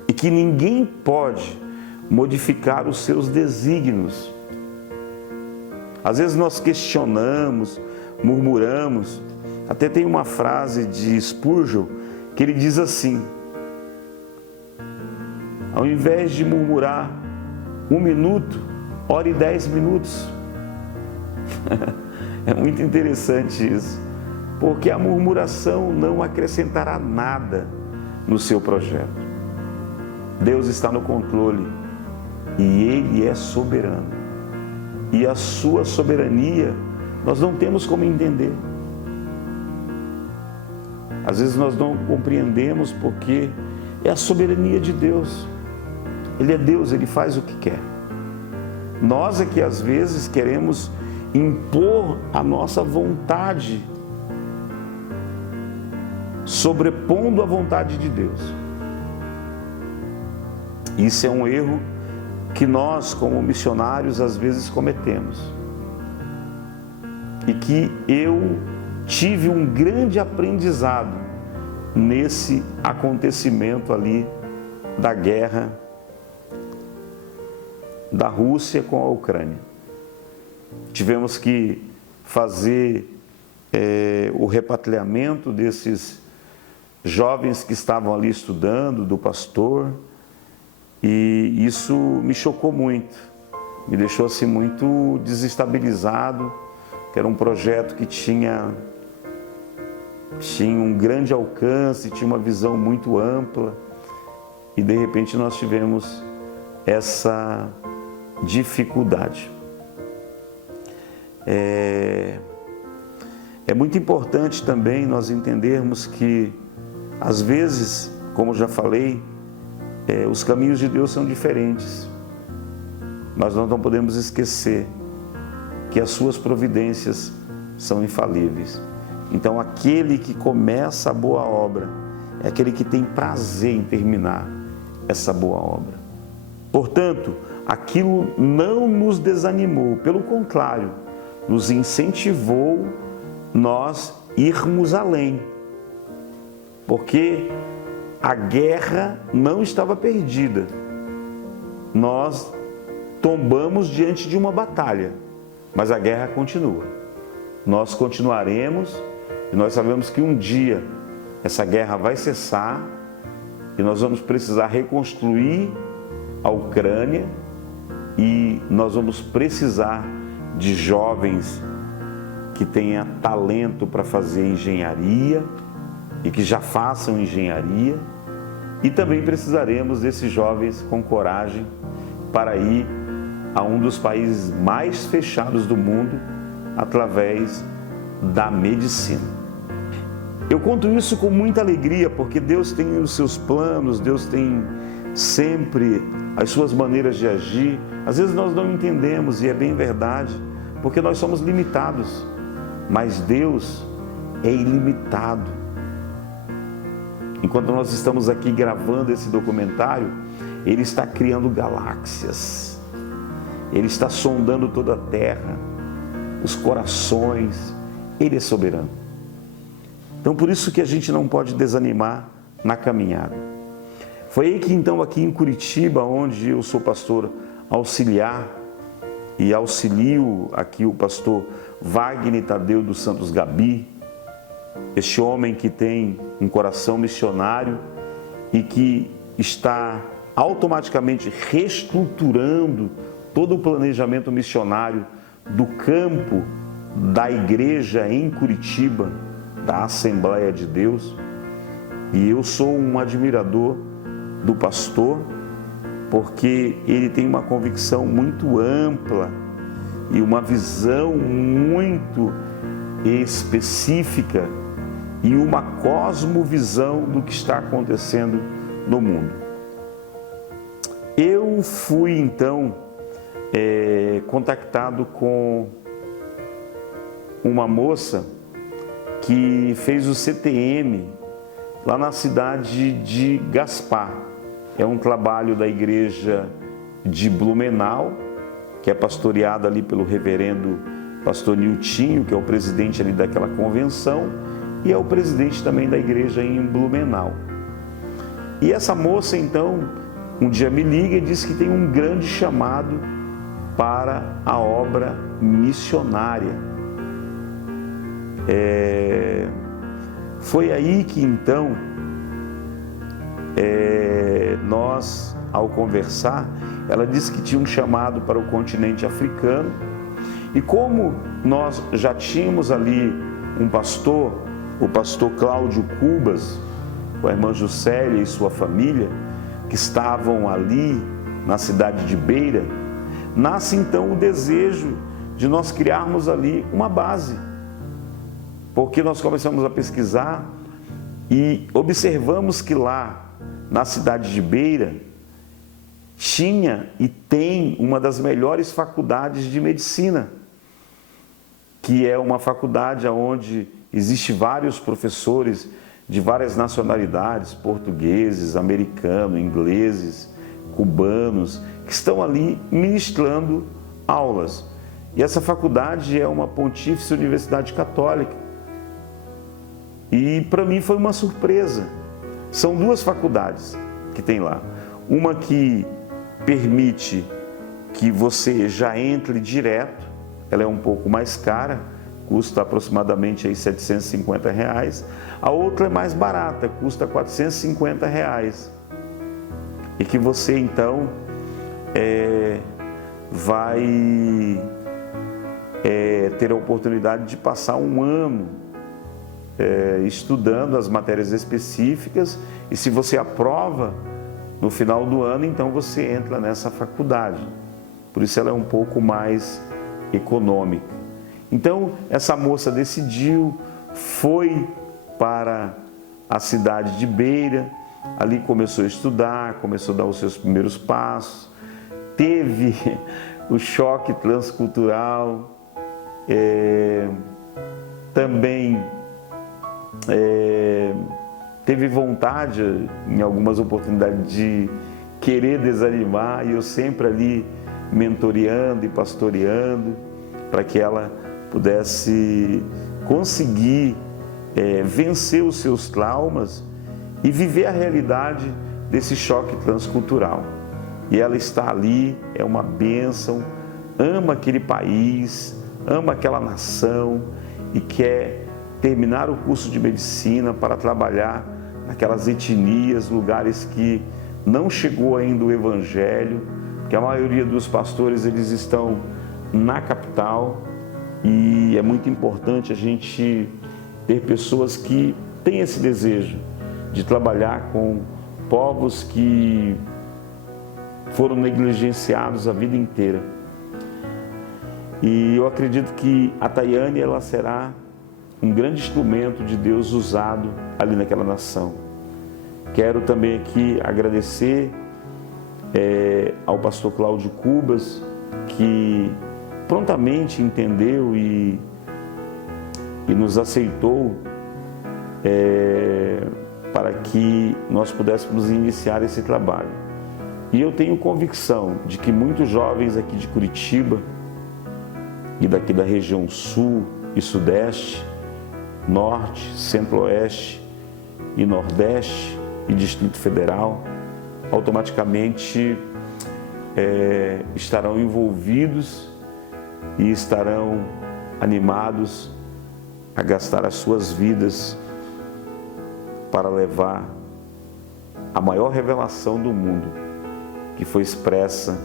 e que ninguém pode modificar os seus desígnios. Às vezes nós questionamos, murmuramos. Até tem uma frase de Spurgeon que ele diz assim: ao invés de murmurar 1 minuto, ore 10 minutos. É muito interessante isso, porque a murmuração não acrescentará nada no seu projeto. Deus está no controle e Ele é soberano. E a sua soberania nós não temos como entender. Às vezes nós não compreendemos porque é a soberania de Deus. Ele é Deus, Ele faz o que quer. Nós é que às vezes queremos impor a nossa vontade, sobrepondo a vontade de Deus. Isso é um erro que nós, como missionários, às vezes cometemos. E que eu tive um grande aprendizado nesse acontecimento ali da guerra da Rússia com a Ucrânia. Tivemos que fazer o repatriamento desses jovens que estavam ali estudando, do pastor, e isso me chocou muito, me deixou assim muito desestabilizado, que era um projeto que tinha tinha um grande alcance, tinha uma visão muito ampla, e de repente nós tivemos essa dificuldade. É muito importante também nós entendermos que, às vezes, como eu já falei, os caminhos de Deus são diferentes, mas nós não podemos esquecer que as suas providências são infalíveis. Então, aquele que começa a boa obra é aquele que tem prazer em terminar essa boa obra. Portanto, aquilo não nos desanimou, pelo contrário, nos incentivou nós irmos além, porque a guerra não estava perdida. Nós tombamos diante de uma batalha, mas a guerra continua. Nós continuaremos e nós sabemos que um dia essa guerra vai cessar e nós vamos precisar reconstruir a Ucrânia e nós vamos precisar de jovens que tenham talento para fazer engenharia e que já façam engenharia, e também precisaremos desses jovens com coragem para ir a um dos países mais fechados do mundo através da medicina. Eu conto isso com muita alegria, porque Deus tem os seus planos, Deus tem sempre as suas maneiras de agir. Às vezes nós não entendemos, e é bem verdade, porque nós somos limitados, mas Deus é ilimitado. Enquanto nós estamos aqui gravando esse documentário, Ele está criando galáxias, Ele está sondando toda a terra, os corações, Ele é soberano. Então, por isso que a gente não pode desanimar na caminhada. Foi aí que então, aqui em Curitiba, onde eu sou pastor auxiliar e auxilio aqui o pastor Wagner Tadeu dos Santos Gabi, este homem que tem um coração missionário e que está automaticamente reestruturando todo o planejamento missionário do campo da igreja em Curitiba, da Assembleia de Deus. E eu sou um admirador do pastor, porque ele tem uma convicção muito ampla e uma visão muito específica e uma cosmovisão do que está acontecendo no mundo. Eu fui então contactado com uma moça que fez o CTM lá na cidade de Gaspar. É um trabalho da igreja de Blumenau, que é pastoreada ali pelo reverendo pastor Niltinho, que é o presidente ali daquela convenção, e é o presidente também da igreja em Blumenau. E essa moça então, um dia me liga e diz que tem um grande chamado para a obra missionária. Foi aí que então, nós, ao conversar, ela disse que tinha um chamado para o continente africano, e como nós já tínhamos ali um pastor, o pastor Cláudio Cubas, com a irmã Juscelia e sua família, que estavam ali na cidade de Beira, nasce então o desejo de nós criarmos ali uma base, porque nós começamos a pesquisar e observamos que lá na cidade de Beira tinha e tem uma das melhores faculdades de medicina, que é uma faculdade onde existe vários professores de várias nacionalidades, portugueses, americanos, ingleses, cubanos, que estão ali ministrando aulas. E essa faculdade é uma Pontífice Universidade Católica. E para mim foi uma surpresa. São duas faculdades que tem lá. Uma que permite que você já entre direto, ela é um pouco mais cara, custa aproximadamente aí R$750. A outra é mais barata, custa R$450. E que você então vai ter a oportunidade de passar um ano estudando as matérias específicas, e se você aprova no final do ano, então você entra nessa faculdade. Por isso ela é um pouco mais econômica. Então essa moça decidiu, foi para a cidade de Beira, ali começou a estudar, começou a dar os seus primeiros passos, teve o choque transcultural, também teve vontade, em algumas oportunidades, de querer desanimar, e eu sempre ali mentoreando e pastoreando, para que ela pudesse conseguir vencer os seus traumas e viver a realidade desse choque transcultural. E ela está ali, é uma bênção, ama aquele país, ama aquela nação e quer terminar o curso de medicina para trabalhar naquelas etnias, lugares que não chegou ainda o Evangelho, que a maioria dos pastores eles estão na capital, e é muito importante a gente ter pessoas que têm esse desejo de trabalhar com povos que foram negligenciados a vida inteira. E eu acredito que a Tayane, ela será um grande instrumento de Deus usado ali naquela nação. Quero também aqui agradecer ao pastor Cláudio Cubas, que prontamente entendeu e nos aceitou para que nós pudéssemos iniciar esse trabalho. E eu tenho convicção de que muitos jovens aqui de Curitiba e daqui da região sul e sudeste, norte, centro-oeste e nordeste e Distrito Federal, automaticamente estarão envolvidos e estarão animados a gastar as suas vidas para levar a maior revelação do mundo, que foi expressa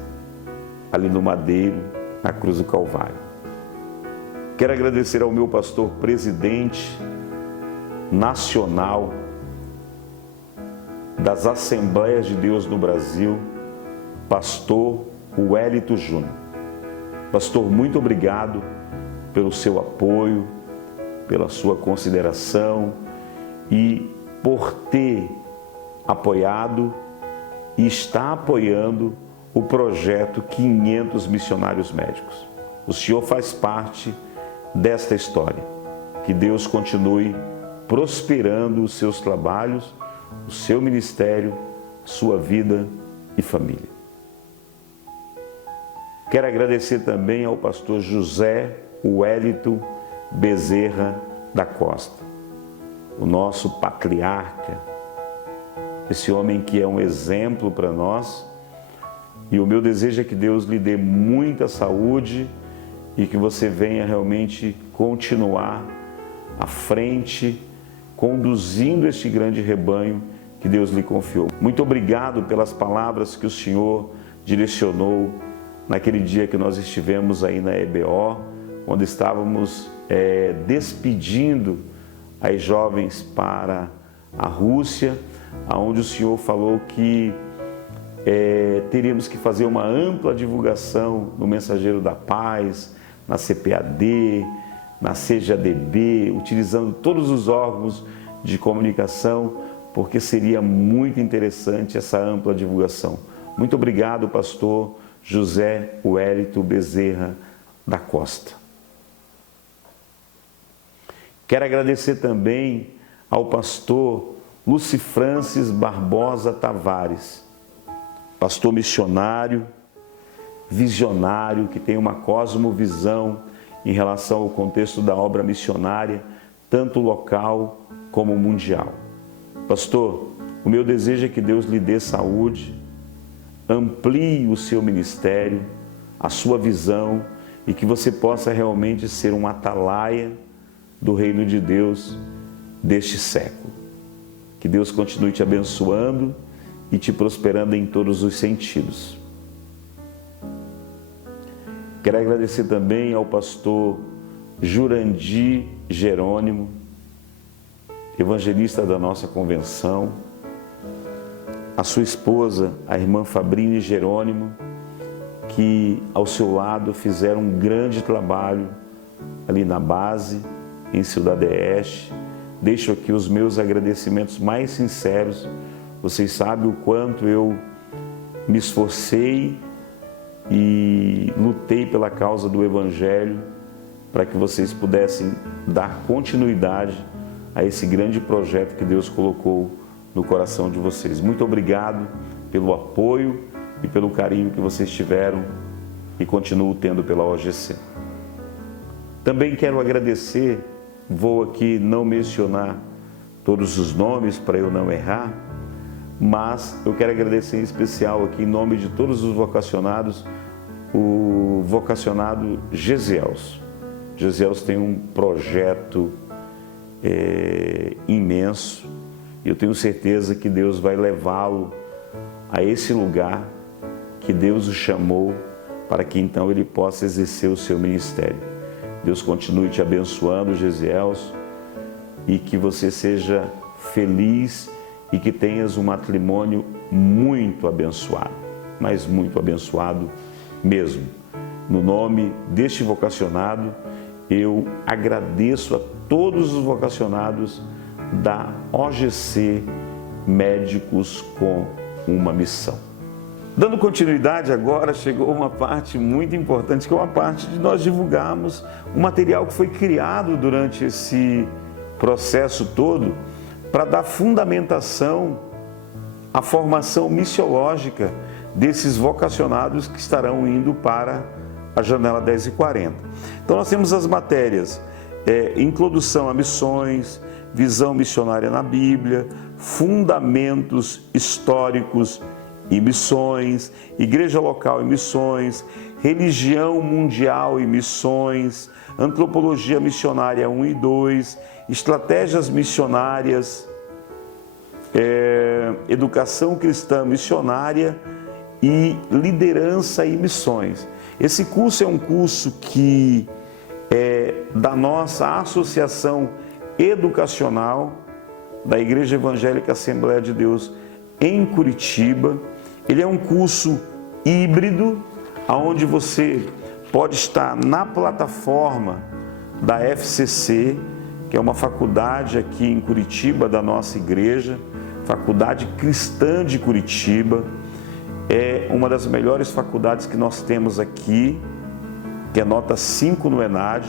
ali no madeiro, na cruz do Calvário. Quero agradecer ao meu pastor presidente nacional das Assembleias de Deus no Brasil, pastor Wellington Júnior. Pastor, muito obrigado pelo seu apoio, pela sua consideração e por ter apoiado e está apoiando o projeto 500 Missionários Médicos. O senhor faz parte desta história. Que Deus continue prosperando os seus trabalhos, o seu ministério, sua vida e família. Quero agradecer também ao pastor José Wellington Bezerra da Costa, o nosso patriarca, esse homem que é um exemplo para nós, e o meu desejo é que Deus lhe dê muita saúde e que você venha realmente continuar à frente, conduzindo este grande rebanho que Deus lhe confiou. Muito obrigado pelas palavras que o Senhor direcionou naquele dia que nós estivemos aí na EBO, quando estávamos despedindo as jovens para a Rússia, onde o Senhor falou que teríamos que fazer uma ampla divulgação no Mensageiro da Paz, na CPAD, na CJDB, utilizando todos os órgãos de comunicação, porque seria muito interessante essa ampla divulgação. Muito obrigado, pastor José Wellington Bezerra da Costa. Quero agradecer também ao pastor Lucifrancis Barbosa Tavares, pastor missionário, visionário, que tem uma cosmovisão em relação ao contexto da obra missionária, tanto local como mundial. Pastor, o meu desejo é que Deus lhe dê saúde, amplie o seu ministério, a sua visão, e que você possa realmente ser um atalaia do reino de Deus deste século. Que Deus continue te abençoando e te prosperando em todos os sentidos. Quero agradecer também ao pastor Jurandir Jerônimo, evangelista da nossa convenção, a sua esposa, a irmã Fabrini Jerônimo, que ao seu lado fizeram um grande trabalho ali na base, em Cidade Oeste. Deixo aqui os meus agradecimentos mais sinceros. Vocês sabem o quanto eu me esforcei e lutei pela causa do Evangelho para que vocês pudessem dar continuidade a esse grande projeto que Deus colocou no coração de vocês. Muito obrigado pelo apoio e pelo carinho que vocês tiveram e continuam tendo pela OGC. Também quero agradecer, vou aqui não mencionar todos os nomes para eu não errar, mas eu quero agradecer em especial aqui em nome de todos os vocacionados, o vocacionado Gesiels. Gesiels tem um projeto imenso e eu tenho certeza que Deus vai levá-lo a esse lugar que Deus o chamou para que então ele possa exercer o seu ministério. Deus continue te abençoando, Gesiels, e que você seja feliz e que tenhas um matrimônio muito abençoado, mas muito abençoado mesmo. No nome deste vocacionado, eu agradeço a todos os vocacionados da OGC Médicos com uma Missão. Dando continuidade agora, chegou uma parte muito importante, que é uma parte de nós divulgarmos um material que foi criado durante esse processo todo para dar fundamentação à formação missiológica desses vocacionados que estarão indo para a janela 10h40. Então nós temos as matérias, Introdução a Missões, Visão Missionária na Bíblia, Fundamentos Históricos e Missões, Igreja Local e Missões, Religião Mundial e Missões, Antropologia Missionária 1 e 2, Estratégias Missionárias, Educação Cristã Missionária e Liderança e Missões. Esse curso é um curso que é da nossa Associação Educacional da Igreja Evangélica Assembleia de Deus em Curitiba. Ele é um curso híbrido, onde você pode estar na plataforma da FCC, que é uma faculdade aqui em Curitiba da nossa igreja, Faculdade Cristã de Curitiba. É uma das melhores faculdades que nós temos aqui, que é nota 5 no ENAD.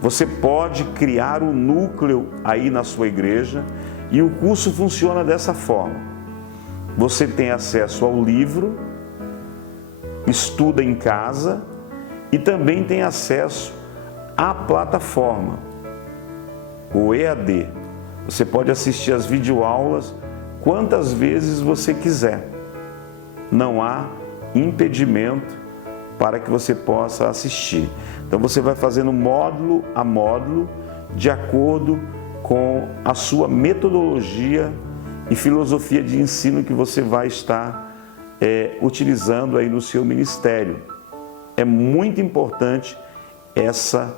Você pode criar um núcleo aí na sua igreja e o curso funciona dessa forma. Você tem acesso ao livro, estuda em casa e também tem acesso à plataforma, o EAD. Você pode assistir as videoaulas quantas vezes você quiser. Não há impedimento para que você possa assistir. Então você vai fazendo módulo a módulo de acordo com a sua metodologia e filosofia de ensino que você vai estar utilizando aí no seu ministério. É muito importante essa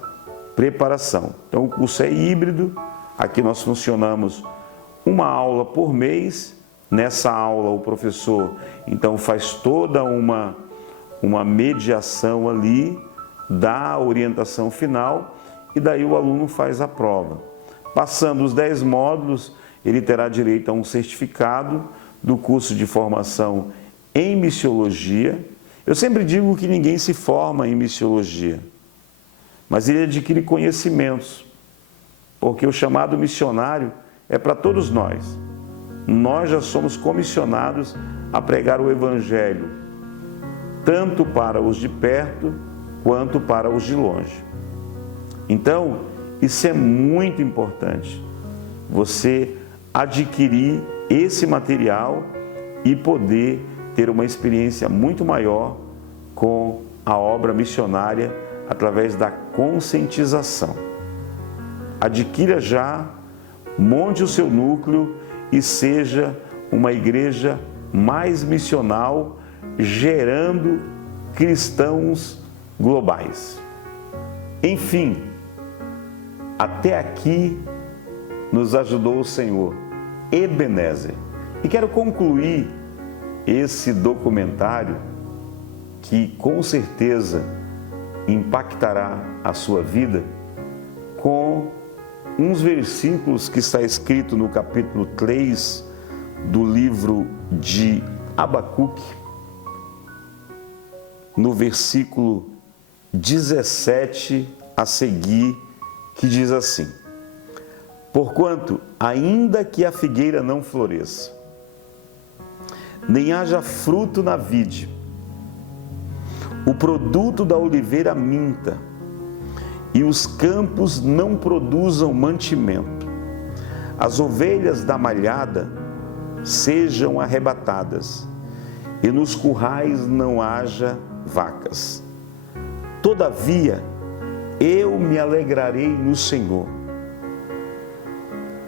preparação. Então o curso é híbrido, aqui nós funcionamos uma aula por mês. Nessa aula o professor então faz toda uma mediação ali, dá a orientação final e daí o aluno faz a prova. Passando os 10 módulos, ele terá direito a um certificado do curso de formação em missiologia. Eu sempre digo que ninguém se forma em missiologia, mas ele adquire conhecimentos, porque o chamado missionário é para todos nós. Nós já somos comissionados a pregar o Evangelho, tanto para os de perto quanto para os de longe. Então, isso é muito importante, você adquirir esse material e poder ter uma experiência muito maior com a obra missionária através da conscientização. Adquira já, monte o seu núcleo e seja uma igreja mais missional, gerando cristãos globais. Enfim, até aqui nos ajudou o Senhor, Ebenezer. E quero concluir esse documentário que com certeza impactará a sua vida com uns versículos que está escrito no capítulo 3 do livro de Abacuque, no versículo 17 a seguir, que diz assim: porquanto, ainda que a figueira não floresça, nem haja fruto na vide, o produto da oliveira minta, e os campos não produzam mantimento, as ovelhas da malhada sejam arrebatadas, e nos currais não haja vacas. Todavia, eu me alegrarei no Senhor,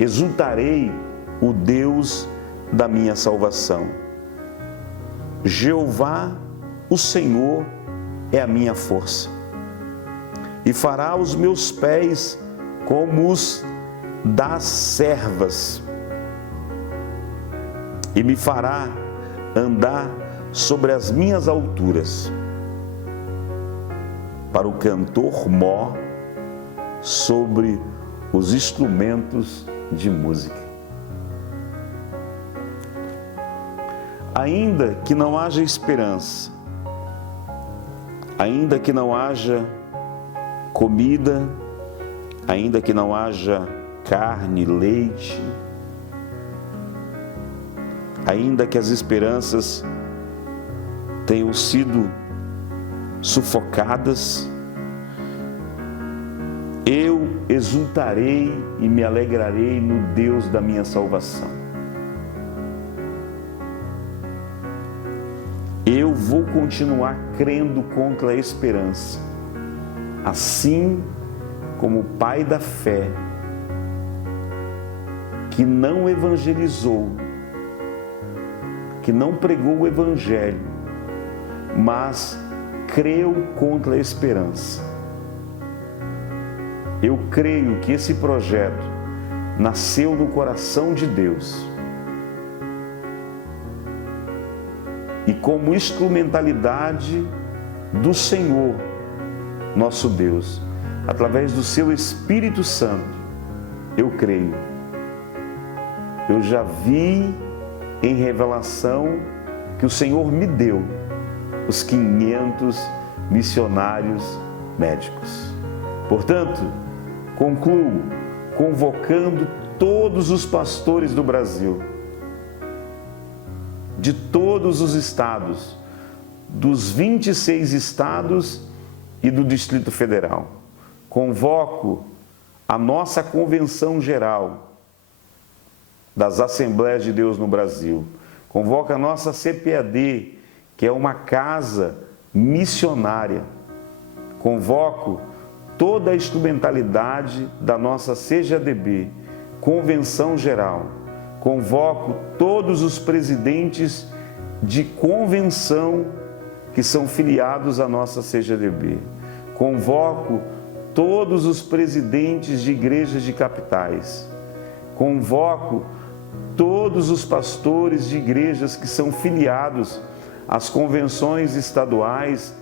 exultarei o Deus da minha salvação. Jeová, o Senhor, é a minha força, e fará os meus pés como os das servas, e me fará andar sobre as minhas alturas, para o cantor mor sobre os instrumentos de música. Ainda que não haja esperança, ainda que não haja comida, ainda que não haja carne, leite, ainda que as esperanças tenham sido sufocadas, eu exultarei e me alegrarei no Deus da minha salvação. Eu vou continuar crendo contra a esperança, assim como o pai da fé, que não evangelizou, que não pregou o evangelho, mas creu contra a esperança. Eu creio que esse projeto nasceu no coração de Deus e como instrumentalidade do Senhor, nosso Deus, através do seu Espírito Santo, eu creio. Eu já vi em revelação que o Senhor me deu os 500 missionários médicos. Portanto, concluo convocando todos os pastores do Brasil, de todos os estados, dos 26 estados e do Distrito Federal. Convoco a nossa Convenção Geral das Assembleias de Deus no Brasil. Convoco a nossa CPAD, que é uma casa missionária. Convoco toda a instrumentalidade da nossa CGADB, Convenção Geral. Convoco todos os presidentes de convenção que são filiados à nossa CGADB. Convoco todos os presidentes de igrejas de capitais. Convoco todos os pastores de igrejas que são filiados às convenções estaduais,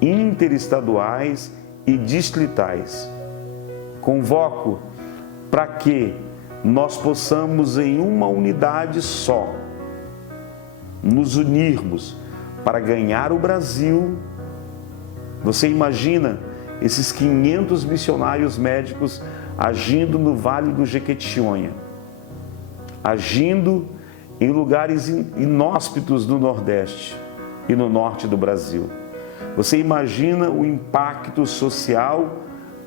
interestaduais e distritais. Convoco para que nós possamos, em uma unidade só, nos unirmos para ganhar o Brasil. Você imagina esses 500 missionários médicos agindo no Vale do Jequitinhonha, agindo em lugares inóspitos do Nordeste e no Norte do Brasil. Você imagina o impacto social,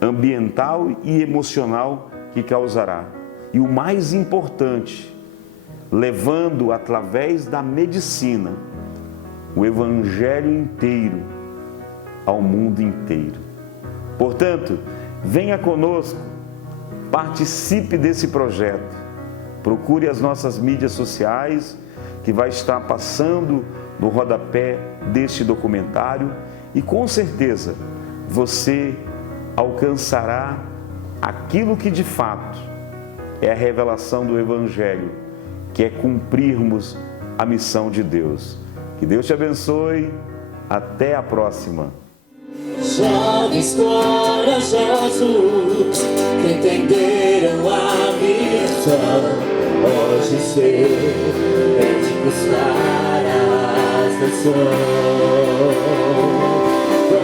ambiental e emocional que causará. E o mais importante, levando através da medicina o Evangelho inteiro ao mundo inteiro. Portanto, venha conosco, participe desse projeto. Procure as nossas mídias sociais, que vai estar passando no rodapé deste documentário, e com certeza você alcançará aquilo que de fato é a revelação do Evangelho, que é cumprirmos a missão de Deus. Que Deus te abençoe. Até a próxima. Jovens corajosos que entenderam a missão, hoje ser médicos para as nações.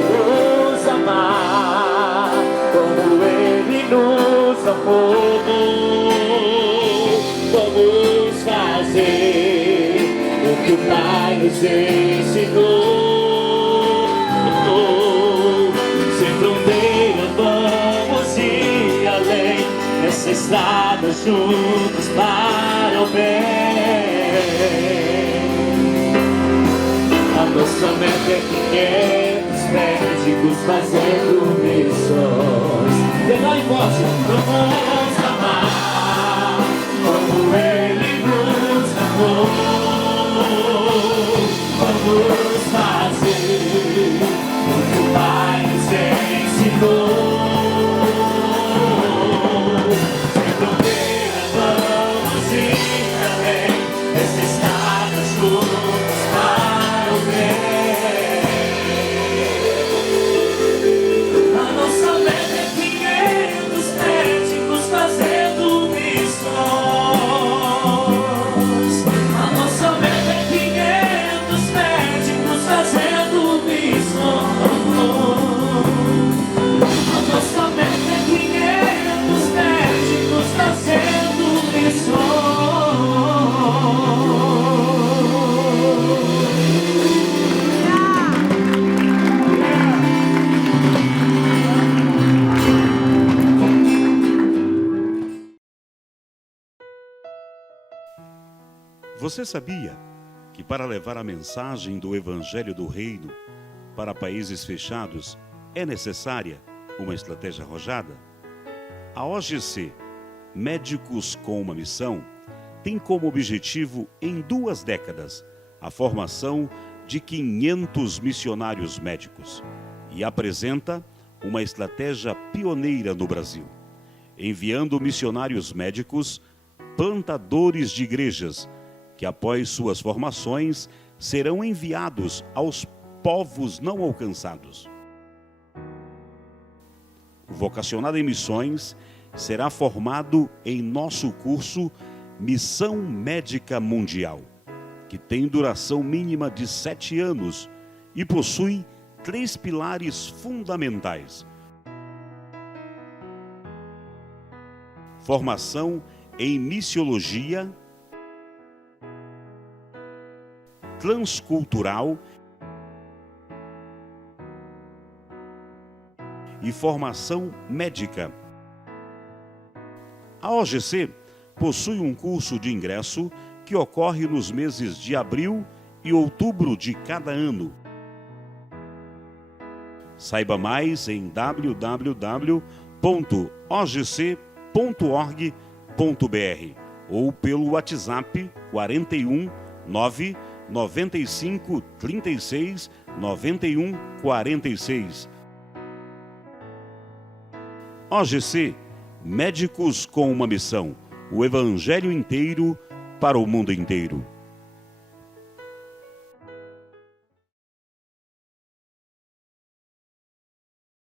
Vamos amar como Ele nos amou. Vamos fazer o que o Pai nos ensinou. Nessa estrada juntos para o bem. A nossa meta é 500 médicos fazendo missões. Menor em voz, vamos amar como Ele nos amou. Vamos fazer o que o Pai nos ensinou. Você sabia que para levar a mensagem do Evangelho do Reino para países fechados é necessária uma estratégia arrojada? A OGC, Médicos com uma Missão, tem como objetivo, em 2 décadas, a formação de 500 missionários médicos e apresenta uma estratégia pioneira no Brasil, enviando missionários médicos, plantadores de igrejas, que após suas formações serão enviados aos povos não alcançados. O vocacionado em missões será formado em nosso curso Missão Médica Mundial, que tem duração mínima de 7 anos e possui 3 pilares fundamentais: formação em missiologia, transcultural e formação médica. A OGC possui um curso de ingresso que ocorre nos meses de abril e outubro de cada ano. Saiba mais em www.ogc.org.br ou pelo WhatsApp 41 9 95 36 91 46. OGC, Médicos com uma Missão, o Evangelho inteiro para o mundo inteiro.